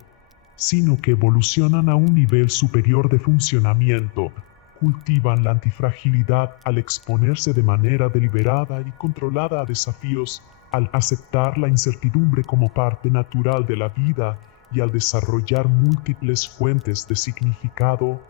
sino que evolucionan a un nivel superior de funcionamiento. Cultivan la antifragilidad al exponerse de manera deliberada y controlada a desafíos, al aceptar la incertidumbre como parte natural de la vida y al desarrollar múltiples fuentes de significado,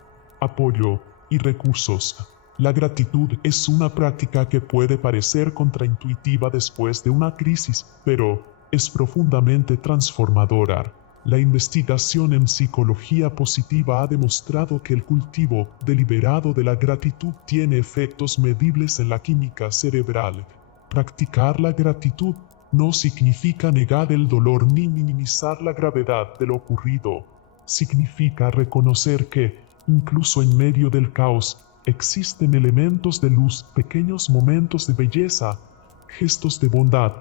apoyo y recursos. La gratitud es una práctica que puede parecer contraintuitiva después de una crisis, pero es profundamente transformadora. La investigación en psicología positiva ha demostrado que el cultivo deliberado de la gratitud tiene efectos medibles en la química cerebral. Practicar la gratitud no significa negar el dolor ni minimizar la gravedad de lo ocurrido. Significa reconocer que, incluso en medio del caos, existen elementos de luz, pequeños momentos de belleza, gestos de bondad,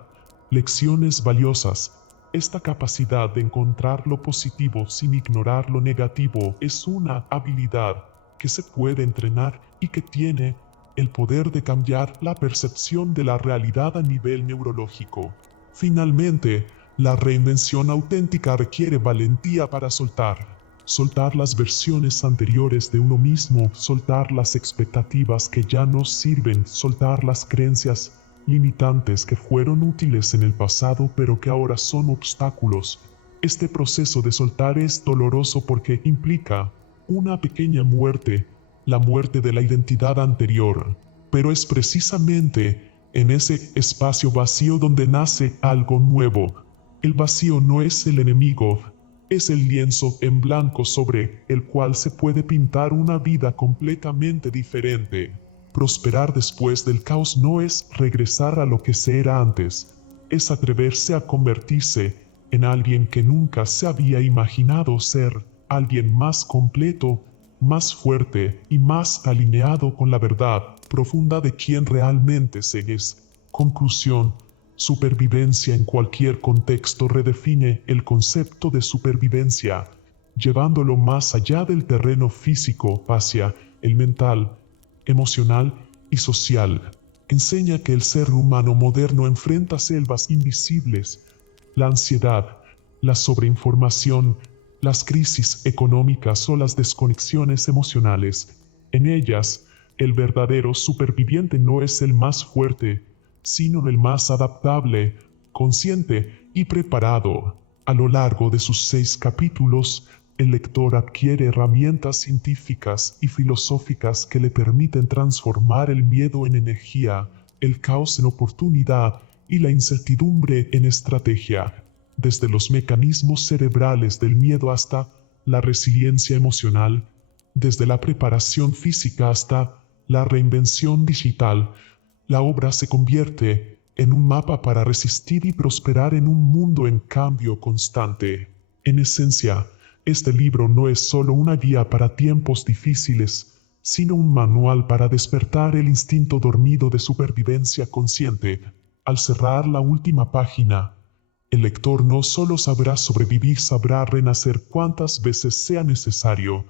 lecciones valiosas. Esta capacidad de encontrar lo positivo sin ignorar lo negativo es una habilidad que se puede entrenar y que tiene el poder de cambiar la percepción de la realidad a nivel neurológico. Finalmente, la reinvención auténtica requiere valentía para soltar. Soltar las versiones anteriores de uno mismo, soltar las expectativas que ya no sirven, soltar las creencias limitantes que fueron útiles en el pasado pero que ahora son obstáculos. Este proceso de soltar es doloroso porque implica una pequeña muerte, la muerte de la identidad anterior, pero es precisamente en ese espacio vacío donde nace algo nuevo. El vacío no es el enemigo, es el lienzo en blanco sobre el cual se puede pintar una vida completamente diferente. Prosperar después del caos no es regresar a lo que se era antes, es atreverse a convertirse en alguien que nunca se había imaginado ser, alguien más completo, más fuerte y más alineado con la verdad profunda de quien realmente se es. Conclusión: supervivencia en cualquier contexto redefine el concepto de supervivencia, llevándolo más allá del terreno físico hacia el mental, emocional y social. Enseña que el ser humano moderno enfrenta selvas invisibles, la ansiedad, la sobreinformación, las crisis económicas o las desconexiones emocionales. En ellas, el verdadero superviviente no es el más fuerte, sino el más adaptable, consciente y preparado. A lo largo de sus 6 capítulos, el lector adquiere herramientas científicas y filosóficas que le permiten transformar el miedo en energía, el caos en oportunidad y la incertidumbre en estrategia, desde los mecanismos cerebrales del miedo hasta la resiliencia emocional, desde la preparación física hasta la reinvención digital. La obra se convierte en un mapa para resistir y prosperar en un mundo en cambio constante. En esencia, este libro no es solo una guía para tiempos difíciles, sino un manual para despertar el instinto dormido de supervivencia consciente. Al cerrar la última página, el lector no solo sabrá sobrevivir, sabrá renacer cuantas veces sea necesario.